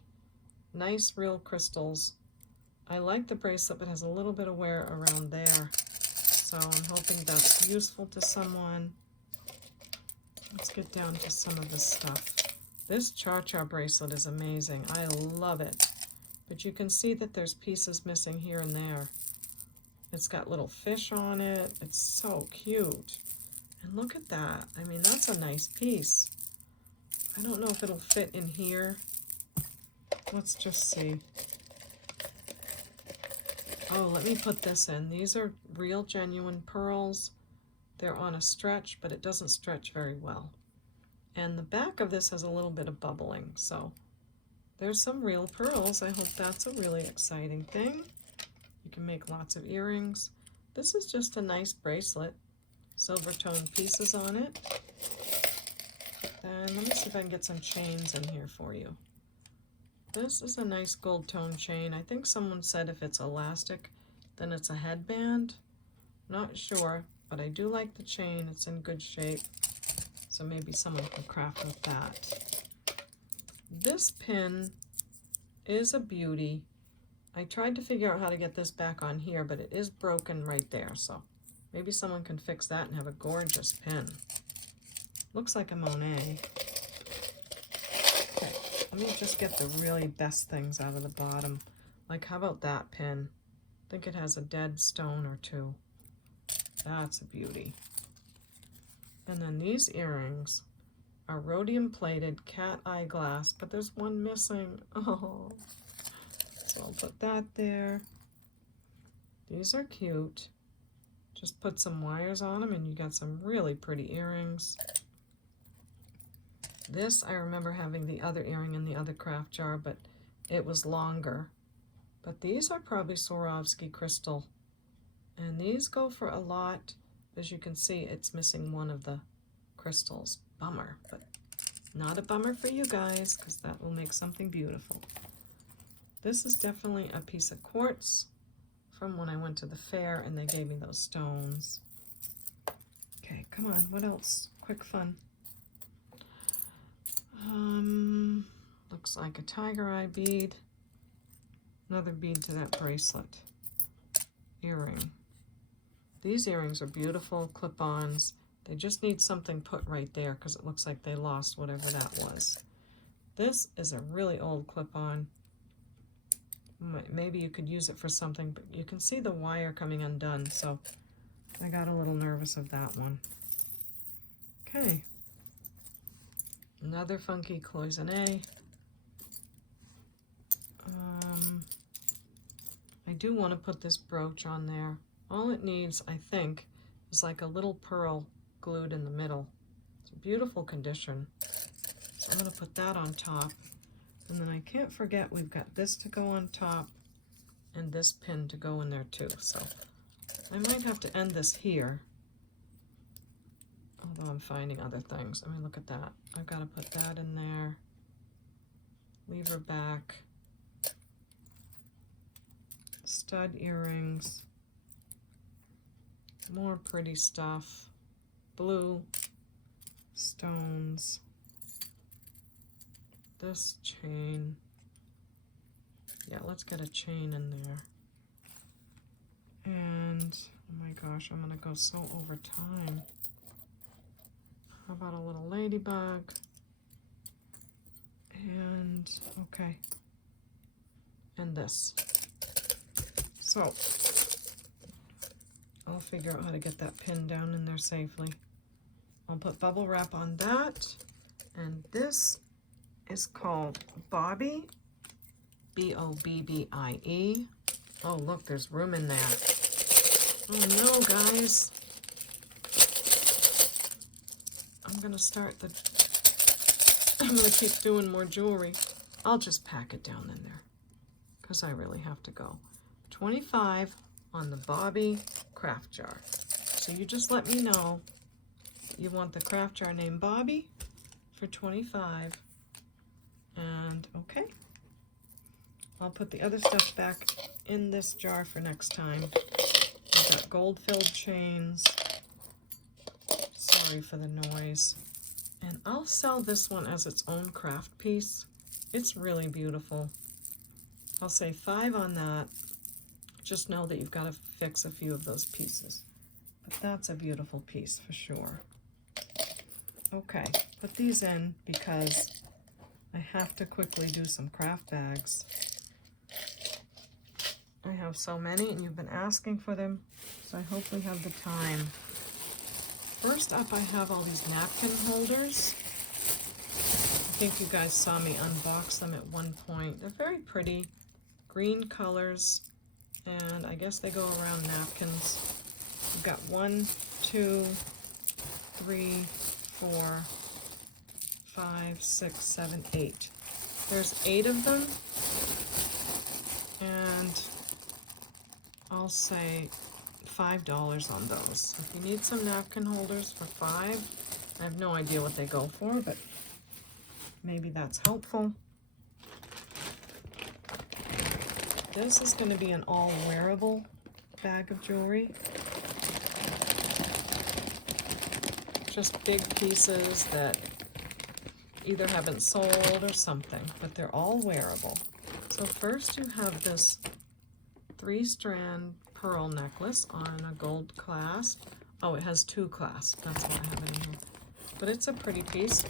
nice real crystals. I like the bracelet, but has a little bit of wear around there. So I'm hoping that's useful to someone. Let's get down to some of this stuff. This cha-cha bracelet is amazing. I love it. But you can see that there's pieces missing here and there. It's got little fish on it. It's so cute. And look at that. I mean, that's a nice piece. I don't know if it'll fit in here. Let's just see. Oh, let me put this in. These are real genuine pearls. they're on a stretch, but it doesn't stretch very well. And the back of this has a little bit of bubbling, so there's some real pearls. I hope that's a really exciting thing. You can make lots of earrings. This is just a nice bracelet, silver tone pieces on it. And let me see if I can get some chains in here for you. This is a nice gold tone chain. I think someone said if it's elastic, then it's a headband. Not sure, but I do like the chain. It's in good shape, so maybe someone can craft with that. This pin is a beauty. I tried to figure out how to get this back on here, but it is broken right there, so maybe someone can fix that and have a gorgeous pin. Looks like a Monet. Okay, let me just get the really best things out of the bottom. Like, how about that pin? I think it has a dead stone or two. That's a beauty. And then these earrings are rhodium plated cat eye glass, but there's one missing. Oh, so I'll put that there. These are cute. Just put some wires on them and you got some really pretty earrings. This, I remember having the other earring in the other craft jar, but it was longer. But these are probably Swarovski crystal. And these go for a lot. As you can see, it's missing one of the crystals. Bummer, but not a bummer for you guys, because that will make something beautiful. This is definitely a piece of quartz from when I went to the fair and they gave me those stones. Okay, come on, what else? Quick fun. Looks like a tiger eye bead. Another bead to that bracelet. Earring. These earrings are beautiful clip-ons. They just need something put right there because it looks like they lost whatever that was. This is a really old clip-on. Maybe you could use it for something, but you can see the wire coming undone, so I got a little nervous of that one. Okay. Another funky cloisonne. I do want to put this brooch on there. All it needs, I think, is like a little pearl glued in the middle. It's a beautiful condition. So I'm going to put that on top. And then I can't forget we've got this to go on top and this pin to go in there too. So I might have to end this here. Although I'm finding other things. I mean, look at that. I've got to put that in there. Leave her back. Stud earrings. More pretty stuff. Blue. Stones. This chain. Yeah, let's get a chain in there. And, oh my gosh, I'm gonna go so over time. How about a little ladybug? And, okay. And this. So, I'll figure out how to get that pin down in there safely. I'll put bubble wrap on that. And this is called Bobbie. B-O-B-B-I-E. Oh, look, there's room in there. Oh no, guys. I'm gonna start the... I'm gonna keep doing more jewelry. I'll just pack it down in there because I really have to go. 25 on the Bobbie craft jar. So you just let me know you want the craft jar named Bobbie for 25. And okay. I'll put the other stuff back in this jar for next time. I've got gold-filled chains. Sorry for the noise. And I'll sell this one as its own craft piece. It's really beautiful. I'll say 5 on that. Just know that you've got to fix a few of those pieces. But that's a beautiful piece for sure. Okay, put these in because I have to quickly do some craft bags. I have so many and you've been asking for them, so I hope we have the time. First up, I have all these napkin holders. I think you guys saw me unbox them at one point. They're very pretty, green colors, and I guess they go around napkins. We've got 1, 2, 2, 3, 4, 5, 6, 7, 8. There's 8 of them, and I'll say $5 on those. If you need some napkin holders for $5, I have no idea what they go for, but maybe that's helpful. This is going to be an all wearable bag of jewelry. Just big pieces that either haven't sold or something, but they're all wearable. So first you have this 3-strand pearl necklace on a gold clasp. Oh, it has 2 clasps. That's why I have it in here. But it's a pretty piece.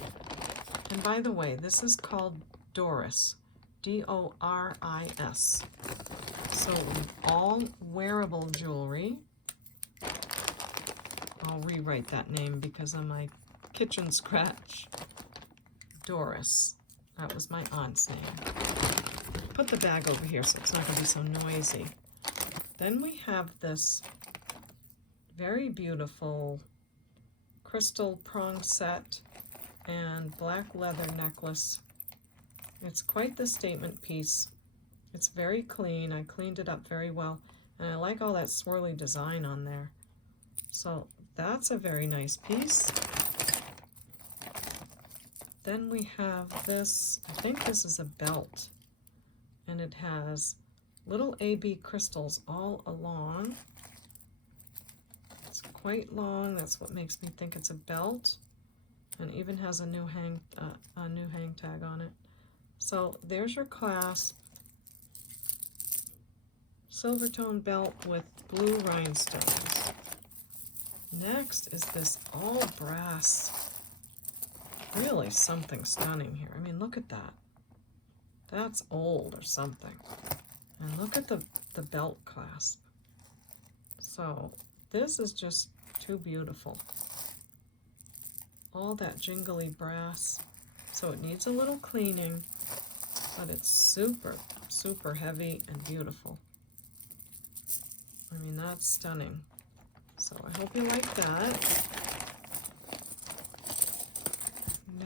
And by the way, this is called Doris. D-O-R-I-S. So all wearable jewelry. I'll rewrite that name because of my kitchen scratch. Doris. That was my aunt's name. Put the bag over here so it's not going to be so noisy. Then we have this very beautiful crystal prong set and black leather necklace. It's quite the statement piece. It's very clean. I cleaned it up very well, and I like all that swirly design on there. So that's a very nice piece. Then we have this, I think this is a belt, and it has little AB crystals all along. It's quite long. That's what makes me think it's a belt, and even has a new hang tag on it. So there's your clasp. Silver tone belt with blue rhinestones. Next is this all brass. Really something stunning here. I mean, look at that. That's old or something. And look at the belt clasp. So this is just too beautiful. All that jingly brass. So it needs a little cleaning, but it's super, super heavy and beautiful. I mean, that's stunning. So I hope you like that.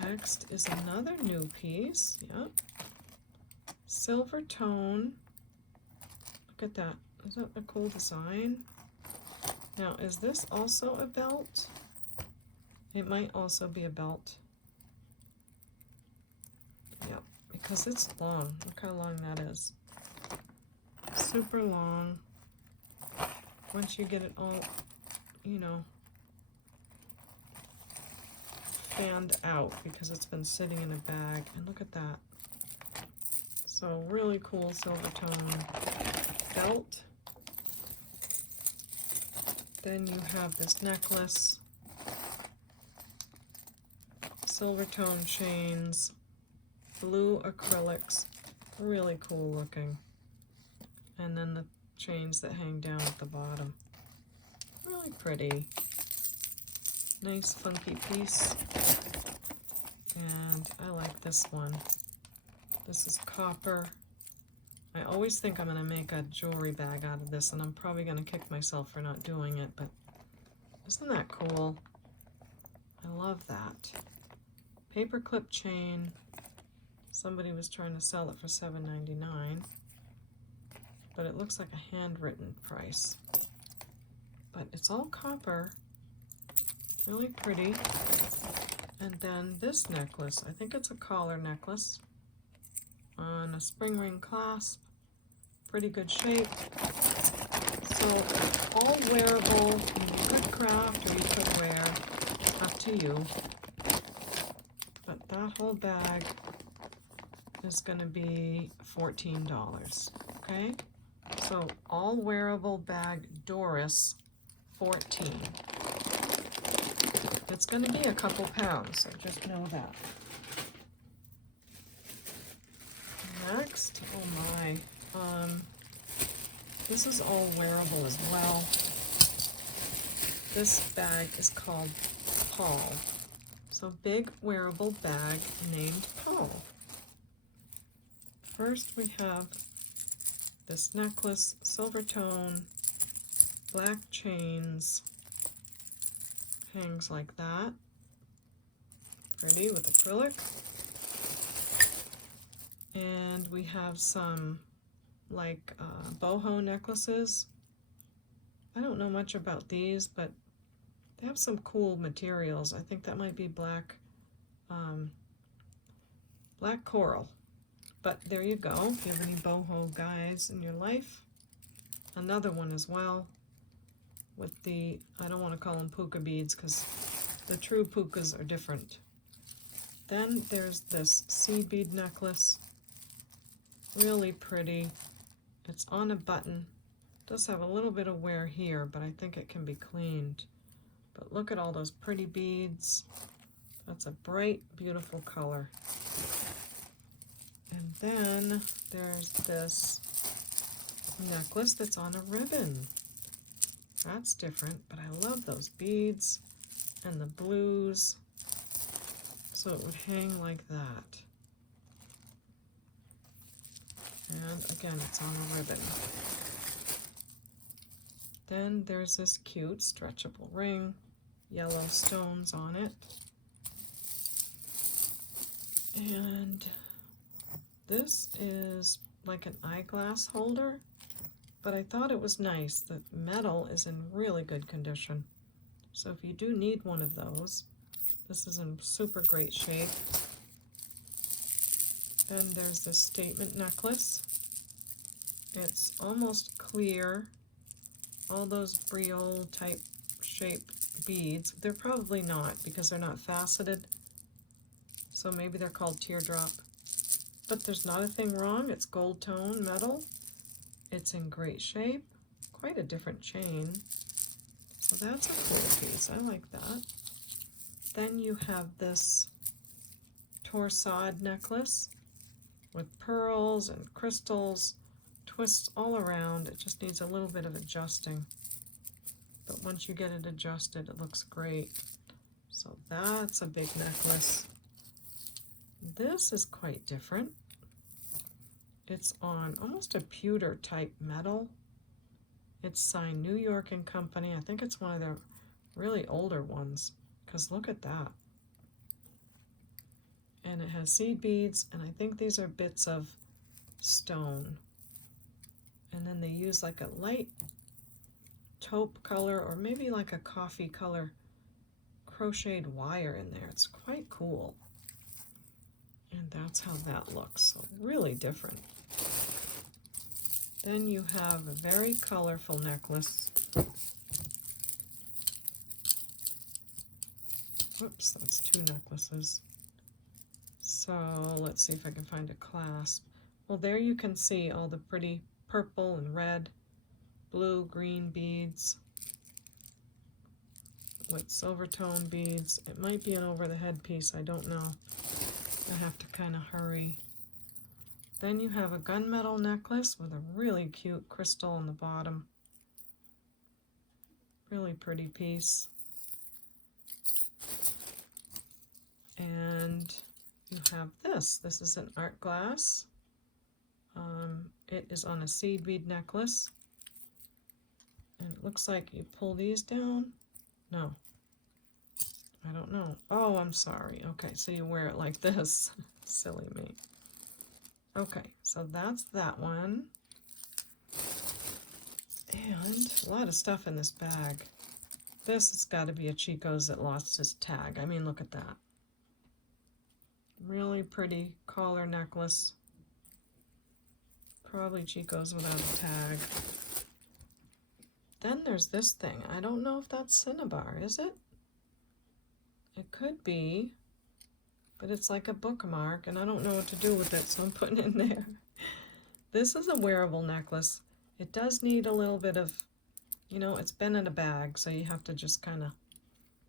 Next is another new piece. Yep. Silver tone. Look at that. Is that a cool design? Now, is this also a belt? It might also be a belt. Yep, because it's long. Look how long that is. Super long. Once you get it all, you know, fanned out, because it's been sitting in a bag. And look at that. So really cool silver tone belt. Then you have this necklace, silver tone chains, blue acrylics, really cool looking. And then the chains that hang down at the bottom. Really pretty. Nice funky piece. And I like this one. This is copper. I always think I'm going to make a jewelry bag out of this, and I'm probably going to kick myself for not doing it, but isn't that cool? I love that. Paperclip chain. Somebody was trying to sell it for $7.99, but it looks like a handwritten price. But it's all copper. Really pretty. And then this necklace, I think it's a collar necklace on a spring ring clasp. Pretty good shape. So all wearable. You could craft or you could wear. Up to you. But that whole bag is going to be $14. Okay? So all wearable bag Doris, 14. It's going to be a couple pounds, so just know that. Next, oh my, this is all wearable as well. This bag is called Paul. So big wearable bag named Paul. First we have this necklace, silver tone, black chains, Hangs like that. Pretty with acrylic. And we have some like boho necklaces. I don't know much about these, but they have some cool materials. I think that might be black coral. But there you go. If you have any boho guys in your life. Another one as well with the, I don't want to call them puka beads because the true pukas are different. Then there's this seed bead necklace. Really pretty. It's on a button. Does have a little bit of wear here, but I think it can be cleaned. But look at all those pretty beads. That's a bright, beautiful color. And then there's this necklace that's on a ribbon. That's different, but I love those beads and the blues. So it would hang like that. And again, it's on a ribbon. Then there's this cute stretchable ring, yellow stones on it. And this is like an eyeglass holder, but I thought it was nice. The metal is in really good condition. So if you do need one of those, this is in super great shape. Then there's this statement necklace. It's almost clear. All those briole type shape beads. They're probably not because they're not faceted. So maybe they're called teardrop. But there's not a thing wrong. It's gold tone metal. It's in great shape. Quite a different chain. So that's a cool piece. I like that. Then you have this torsade necklace with pearls and crystals, twists all around. It just needs a little bit of adjusting. But once you get it adjusted, it looks great. So that's a big necklace. This is quite different. It's on almost a pewter type metal. It's signed New York and Company. I think it's one of their really older ones, because look at that. And it has seed beads, and I think these are bits of stone. And then they use like a light taupe color, or maybe like a coffee color crocheted wire in there. It's quite cool. And that's how that looks. So really different. Then you have a very colorful necklace. Whoops, that's two necklaces. So let's see if I can find a clasp. Well, there you can see all the pretty purple and red, blue, green beads with silver tone beads. It might be an over the head piece, I don't know. I have to kind of hurry. Then you have a gunmetal necklace with a really cute crystal on the bottom. Really pretty piece. And you have this. This is an art glass. It is on a seed bead necklace. And it looks like you pull these down. No. I don't know. Oh, I'm sorry. Okay, so you wear it like this. Silly me. Okay, so that's that one. And a lot of stuff in this bag. This has got to be a Chico's that lost his tag. I mean, look at that. Really pretty collar necklace. Probably Chico's without a tag. Then there's this thing. I don't know if that's Cinnabar, is it? It could be, but it's like a bookmark, and I don't know what to do with it, so I'm putting it in there. This is a wearable necklace. It does need a little bit of, you know, it's been in a bag, so you have to just kind of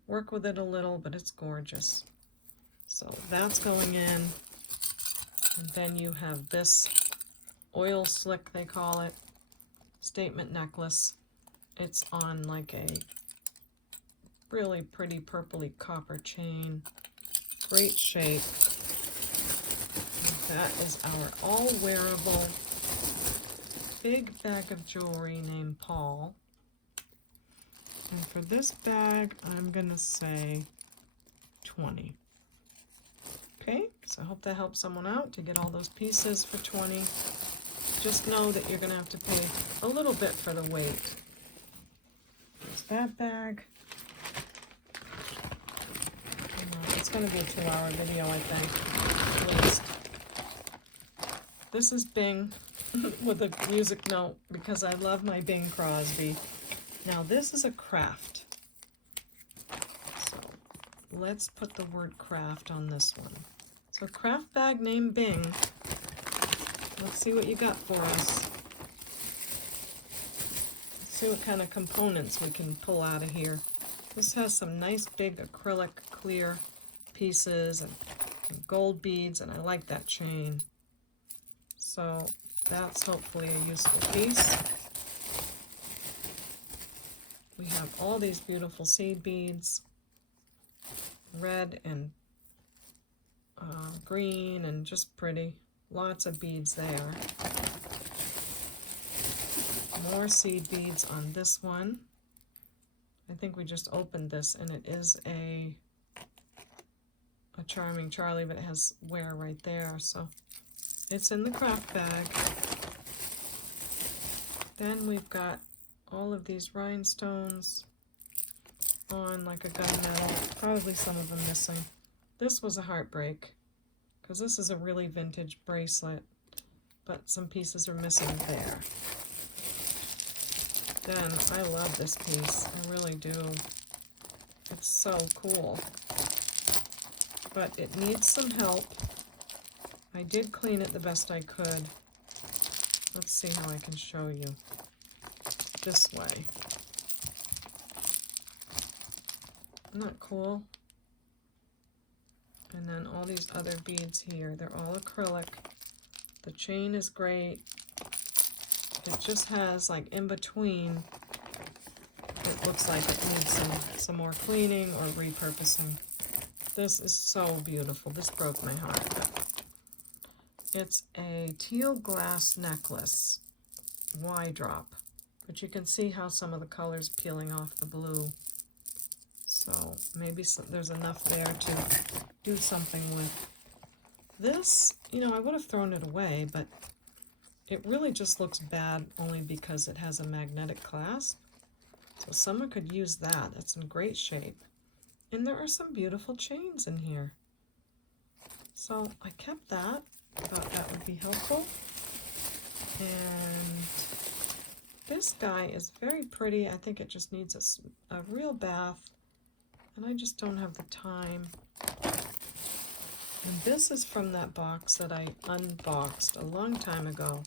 work with it a little, but it's gorgeous. So that's going in. And then you have this oil slick, they call it, statement necklace. It's on like a really pretty purpley copper chain. Great shape. And that is our all wearable big bag of jewelry named Paul. And for this bag, I'm gonna say 20. Okay, so I hope that helps someone out to get all those pieces for 20. Just know that you're gonna have to pay a little bit for the weight. There's that bag. It's gonna be a 2-hour video, I think, at least. This is Bing with a music note because I love my Bing Crosby. Now this is a craft. So let's put the word craft on this one. So craft bag named Bing. Let's see what you got for us. Let's see what kind of components we can pull out of here. This has some nice big acrylic clear pieces and gold beads, and I like that chain. So that's hopefully a useful piece. We have all these beautiful seed beads, red and green and just pretty. Lots of beads there. More seed beads on this one. I think we just opened this and it is a Charming Charlie, but it has wear right there, so it's in the craft bag. Then we've got all of these rhinestones on like a gunmetal, probably some of them missing. This was a heartbreak because this is a really vintage bracelet, but some pieces are missing there. Then I love this piece, I really do. It's so cool, but it needs some help. I did clean it the best I could. Let's see how I can show you. This way. Isn't that cool? And then all these other beads here, they're all acrylic. The chain is great. It just has like in between, it looks like it needs some more cleaning or repurposing. This is so beautiful. This broke my heart. It's a teal glass necklace, Y drop. But you can see how some of the color's peeling off the blue. So maybe there's enough there to do something with. This, you know, I would have thrown it away, but it really just looks bad only because it has a magnetic clasp. So someone could use that. It's in great shape. And there are some beautiful chains in here. So I kept that. Thought that would be helpful. And this guy is very pretty. I think it just needs a real bath, and I just don't have the time. And this is from that box that I unboxed a long time ago,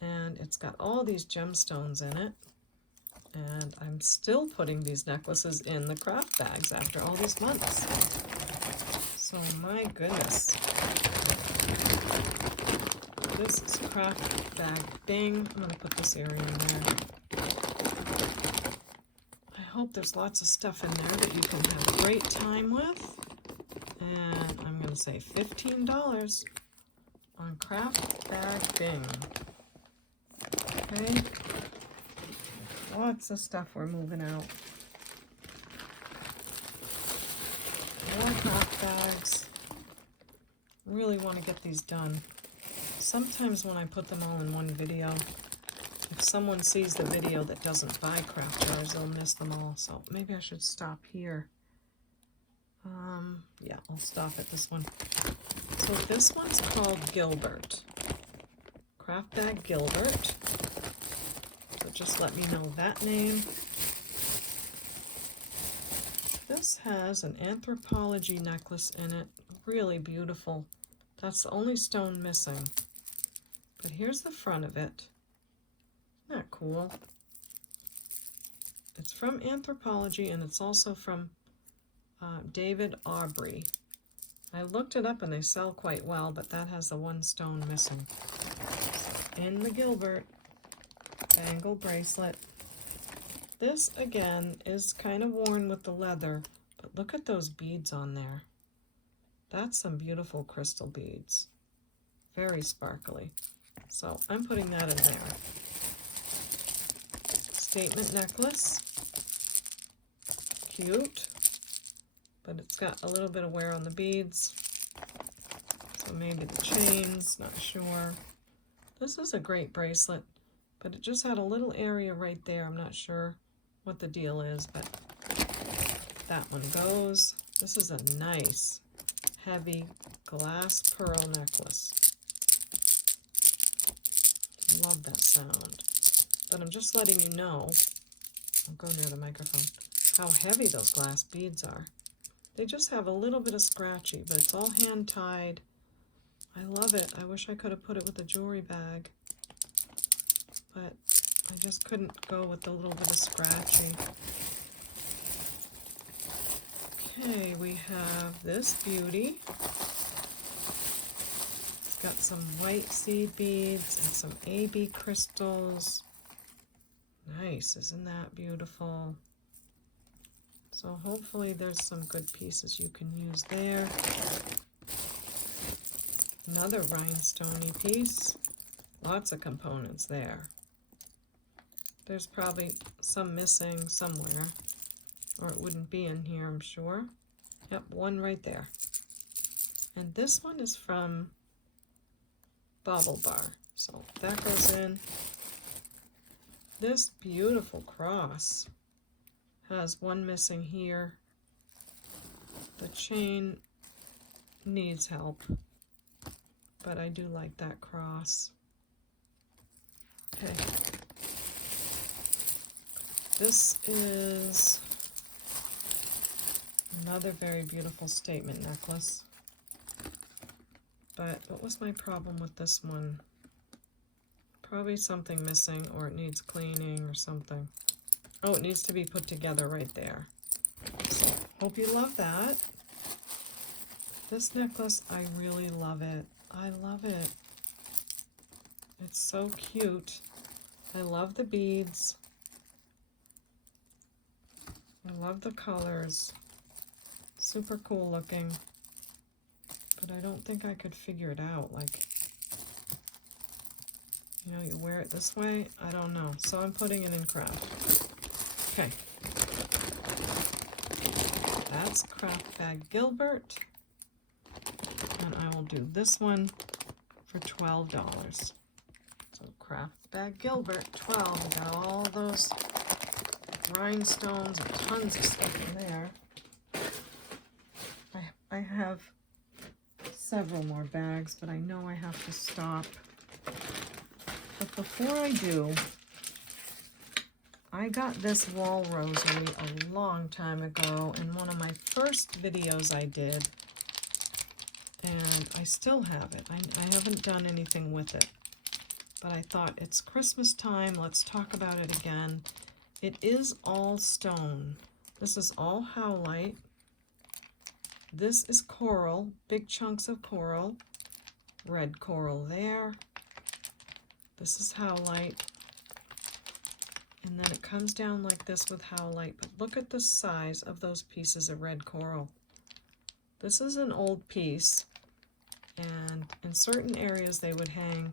and it's got all these gemstones in it, and I'm still putting these necklaces in the craft bags after all these months. So my goodness. This is craft bag Bing. I'm going to put this area in there. I hope there's lots of stuff in there that you can have a great time with. And I'm going to say $15 on craft bag Bing. Okay. Lots of stuff we're moving out. More craft bags. Really want to get these done. Sometimes when I put them all in one video, if someone sees the video that doesn't buy craft jars, they'll miss them all. So maybe I should stop here. Yeah, I'll stop at this one. So this one's called Gilbert. Craft bag Gilbert. So just let me know that name. This has an anthropology necklace in it. Really beautiful. That's the only stone missing. But here's the front of it. Isn't that cool? It's from Anthropology, and it's also from David Aubrey. I looked it up and they sell quite well, but that has the one stone missing. In the Gilbert bangle bracelet. This, again, is kind of worn with the leather, but look at those beads on there. That's some beautiful crystal beads. Very sparkly. So I'm putting that in there. Statement necklace. cute, but it's got a little bit of wear on the beads. So maybe the chains, not sure. This is a great bracelet, but it just had a little area right there. I'm not sure what the deal is, but that one goes. This is a nice, heavy glass pearl necklace. Love that sound. But I'm just letting you know, I'll go near the microphone, how heavy those glass beads are. They just have a little bit of scratchy, but it's all hand tied. I love it. I wish I could have put it with a jewelry bag, but I just couldn't go with the little bit of scratchy. Okay, we have this beauty. It's got some white seed beads and some AB crystals. Nice, isn't that beautiful? So hopefully there's some good pieces you can use there. Another rhinestone-y piece. Lots of components there. There's probably some missing somewhere, or it wouldn't be in here, I'm sure. Yep, one right there. And this one is from Bauble Bar. So that goes in. This beautiful cross has one missing here. The chain needs help, but I do like that cross. Okay. This is another very beautiful statement necklace. But what was my problem with this one? Probably something missing, or it needs cleaning or something. Oh, it needs to be put together right there. So, hope you love that. This necklace, I really love it. I love it. It's so cute. I love the beads. I love the colors. Super cool looking. But I don't think I could figure it out. Like, you know, you wear it this way. I don't know. So I'm putting it in craft. Okay. That's Craft Bag Gilbert. And I will do this one for $12. So Craft Bag Gilbert, 12. We got all those rhinestones and tons of stuff in there. I have several more bags, but I know I have to stop. But before I do, I got this wall rosary a long time ago in one of my first videos I did, and I still have it. I haven't done anything with it, but I thought it's Christmas time, let's talk about it again. It is all stone. This is all howlite. This is coral, big chunks of coral, red coral there. This is howlite. And then it comes down like this with howlite, but look at the size of those pieces of red coral. This is an old piece, and in certain areas they would hang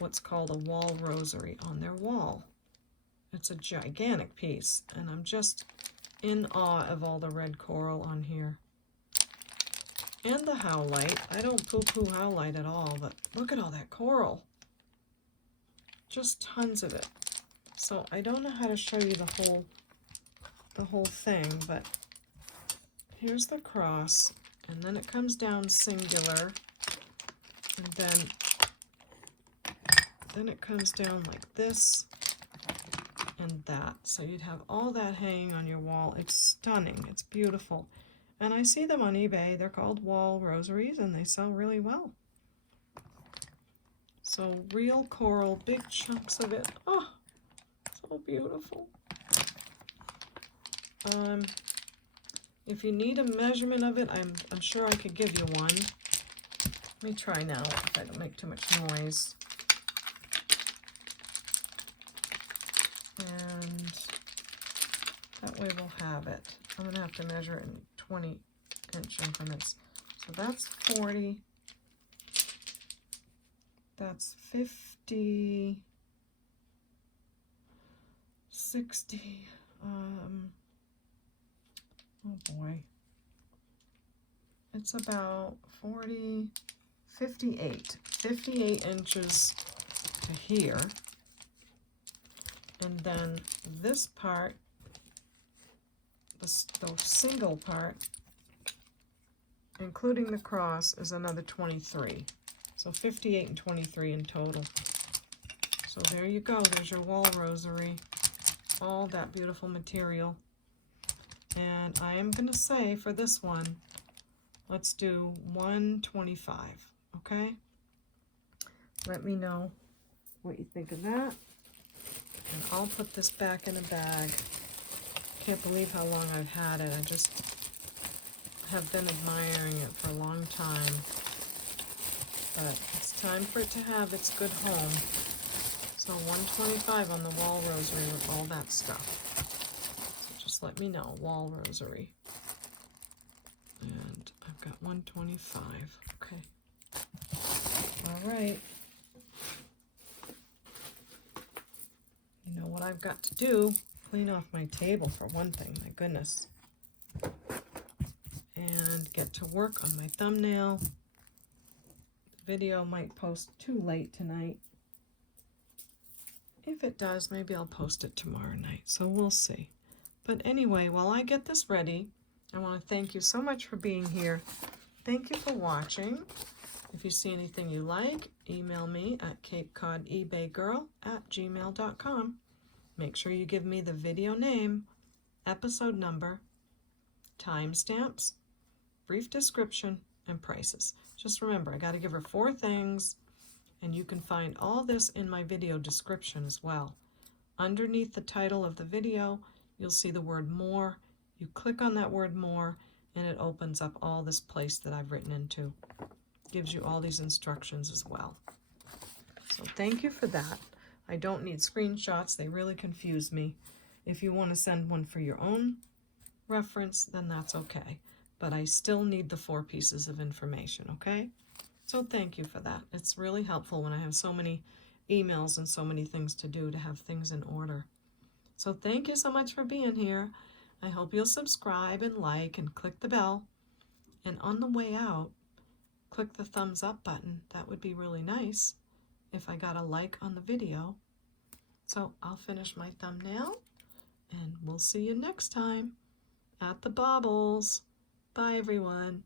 what's called a wall rosary on their wall. It's a gigantic piece, and I'm just in awe of all the red coral on here. And the howlite. I don't poo-poo howlite at all, but look at all that coral. Just tons of it. So I don't know how to show you the whole thing, but here's the cross, and then it comes down singular, and then it comes down like this and that. So you'd have all that hanging on your wall. It's stunning. It's beautiful. And I see them on eBay. They're called wall rosaries, and they sell really well. So real coral, big chunks of it. Oh, so beautiful. If you need a measurement of it, I'm sure I could give you one. Let me try now if I don't make too much noise. And that way we'll have it. I'm going to have to measure it in 20-inch increments. So that's 40. That's 50. 60. Oh boy. It's about 58 inches to here. And then this part, the single part, including the cross, is another 23. So 58 and 23 in total. So there you go. There's your wall rosary. All that beautiful material. And I am going to say for this one, let's do 125, okay? Let me know what you think of that. And I'll put this back in a bag. Can't believe how long I've had it. I just have been admiring it for a long time. But it's time for it to have its good home. So 125 on the wall rosary with all that stuff. So just let me know, wall rosary. And I've got 125, okay. All right. You know what I've got to do? Clean off my table for one thing, my goodness. And get to work on my thumbnail. The video might post too late tonight. If it does, maybe I'll post it tomorrow night, so we'll see. But anyway, while I get this ready, I want to thank you so much for being here. Thank you for watching. If you see anything you like, email me at CapeCodEbayGirl@gmail.com. Make sure you give me the video name, episode number, timestamps, brief description, and prices. Just remember, I got to give her 4 things, and you can find all this in my video description as well. Underneath the title of the video, you'll see the word more. You click on that word more, and it opens up all this place that I've written into. Gives you all these instructions as well. So thank you for that. I don't need screenshots. They really confuse me. If you want to send one for your own reference, then that's okay. But I still need the 4 pieces of information, okay? So thank you for that. It's really helpful when I have so many emails and so many things to do to have things in order. So thank you so much for being here. I hope you'll subscribe and like and click the bell. And on the way out, click the thumbs up button. That would be really nice if I got a like on the video. So I'll finish my thumbnail and we'll see you next time at the Baubles. Bye everyone.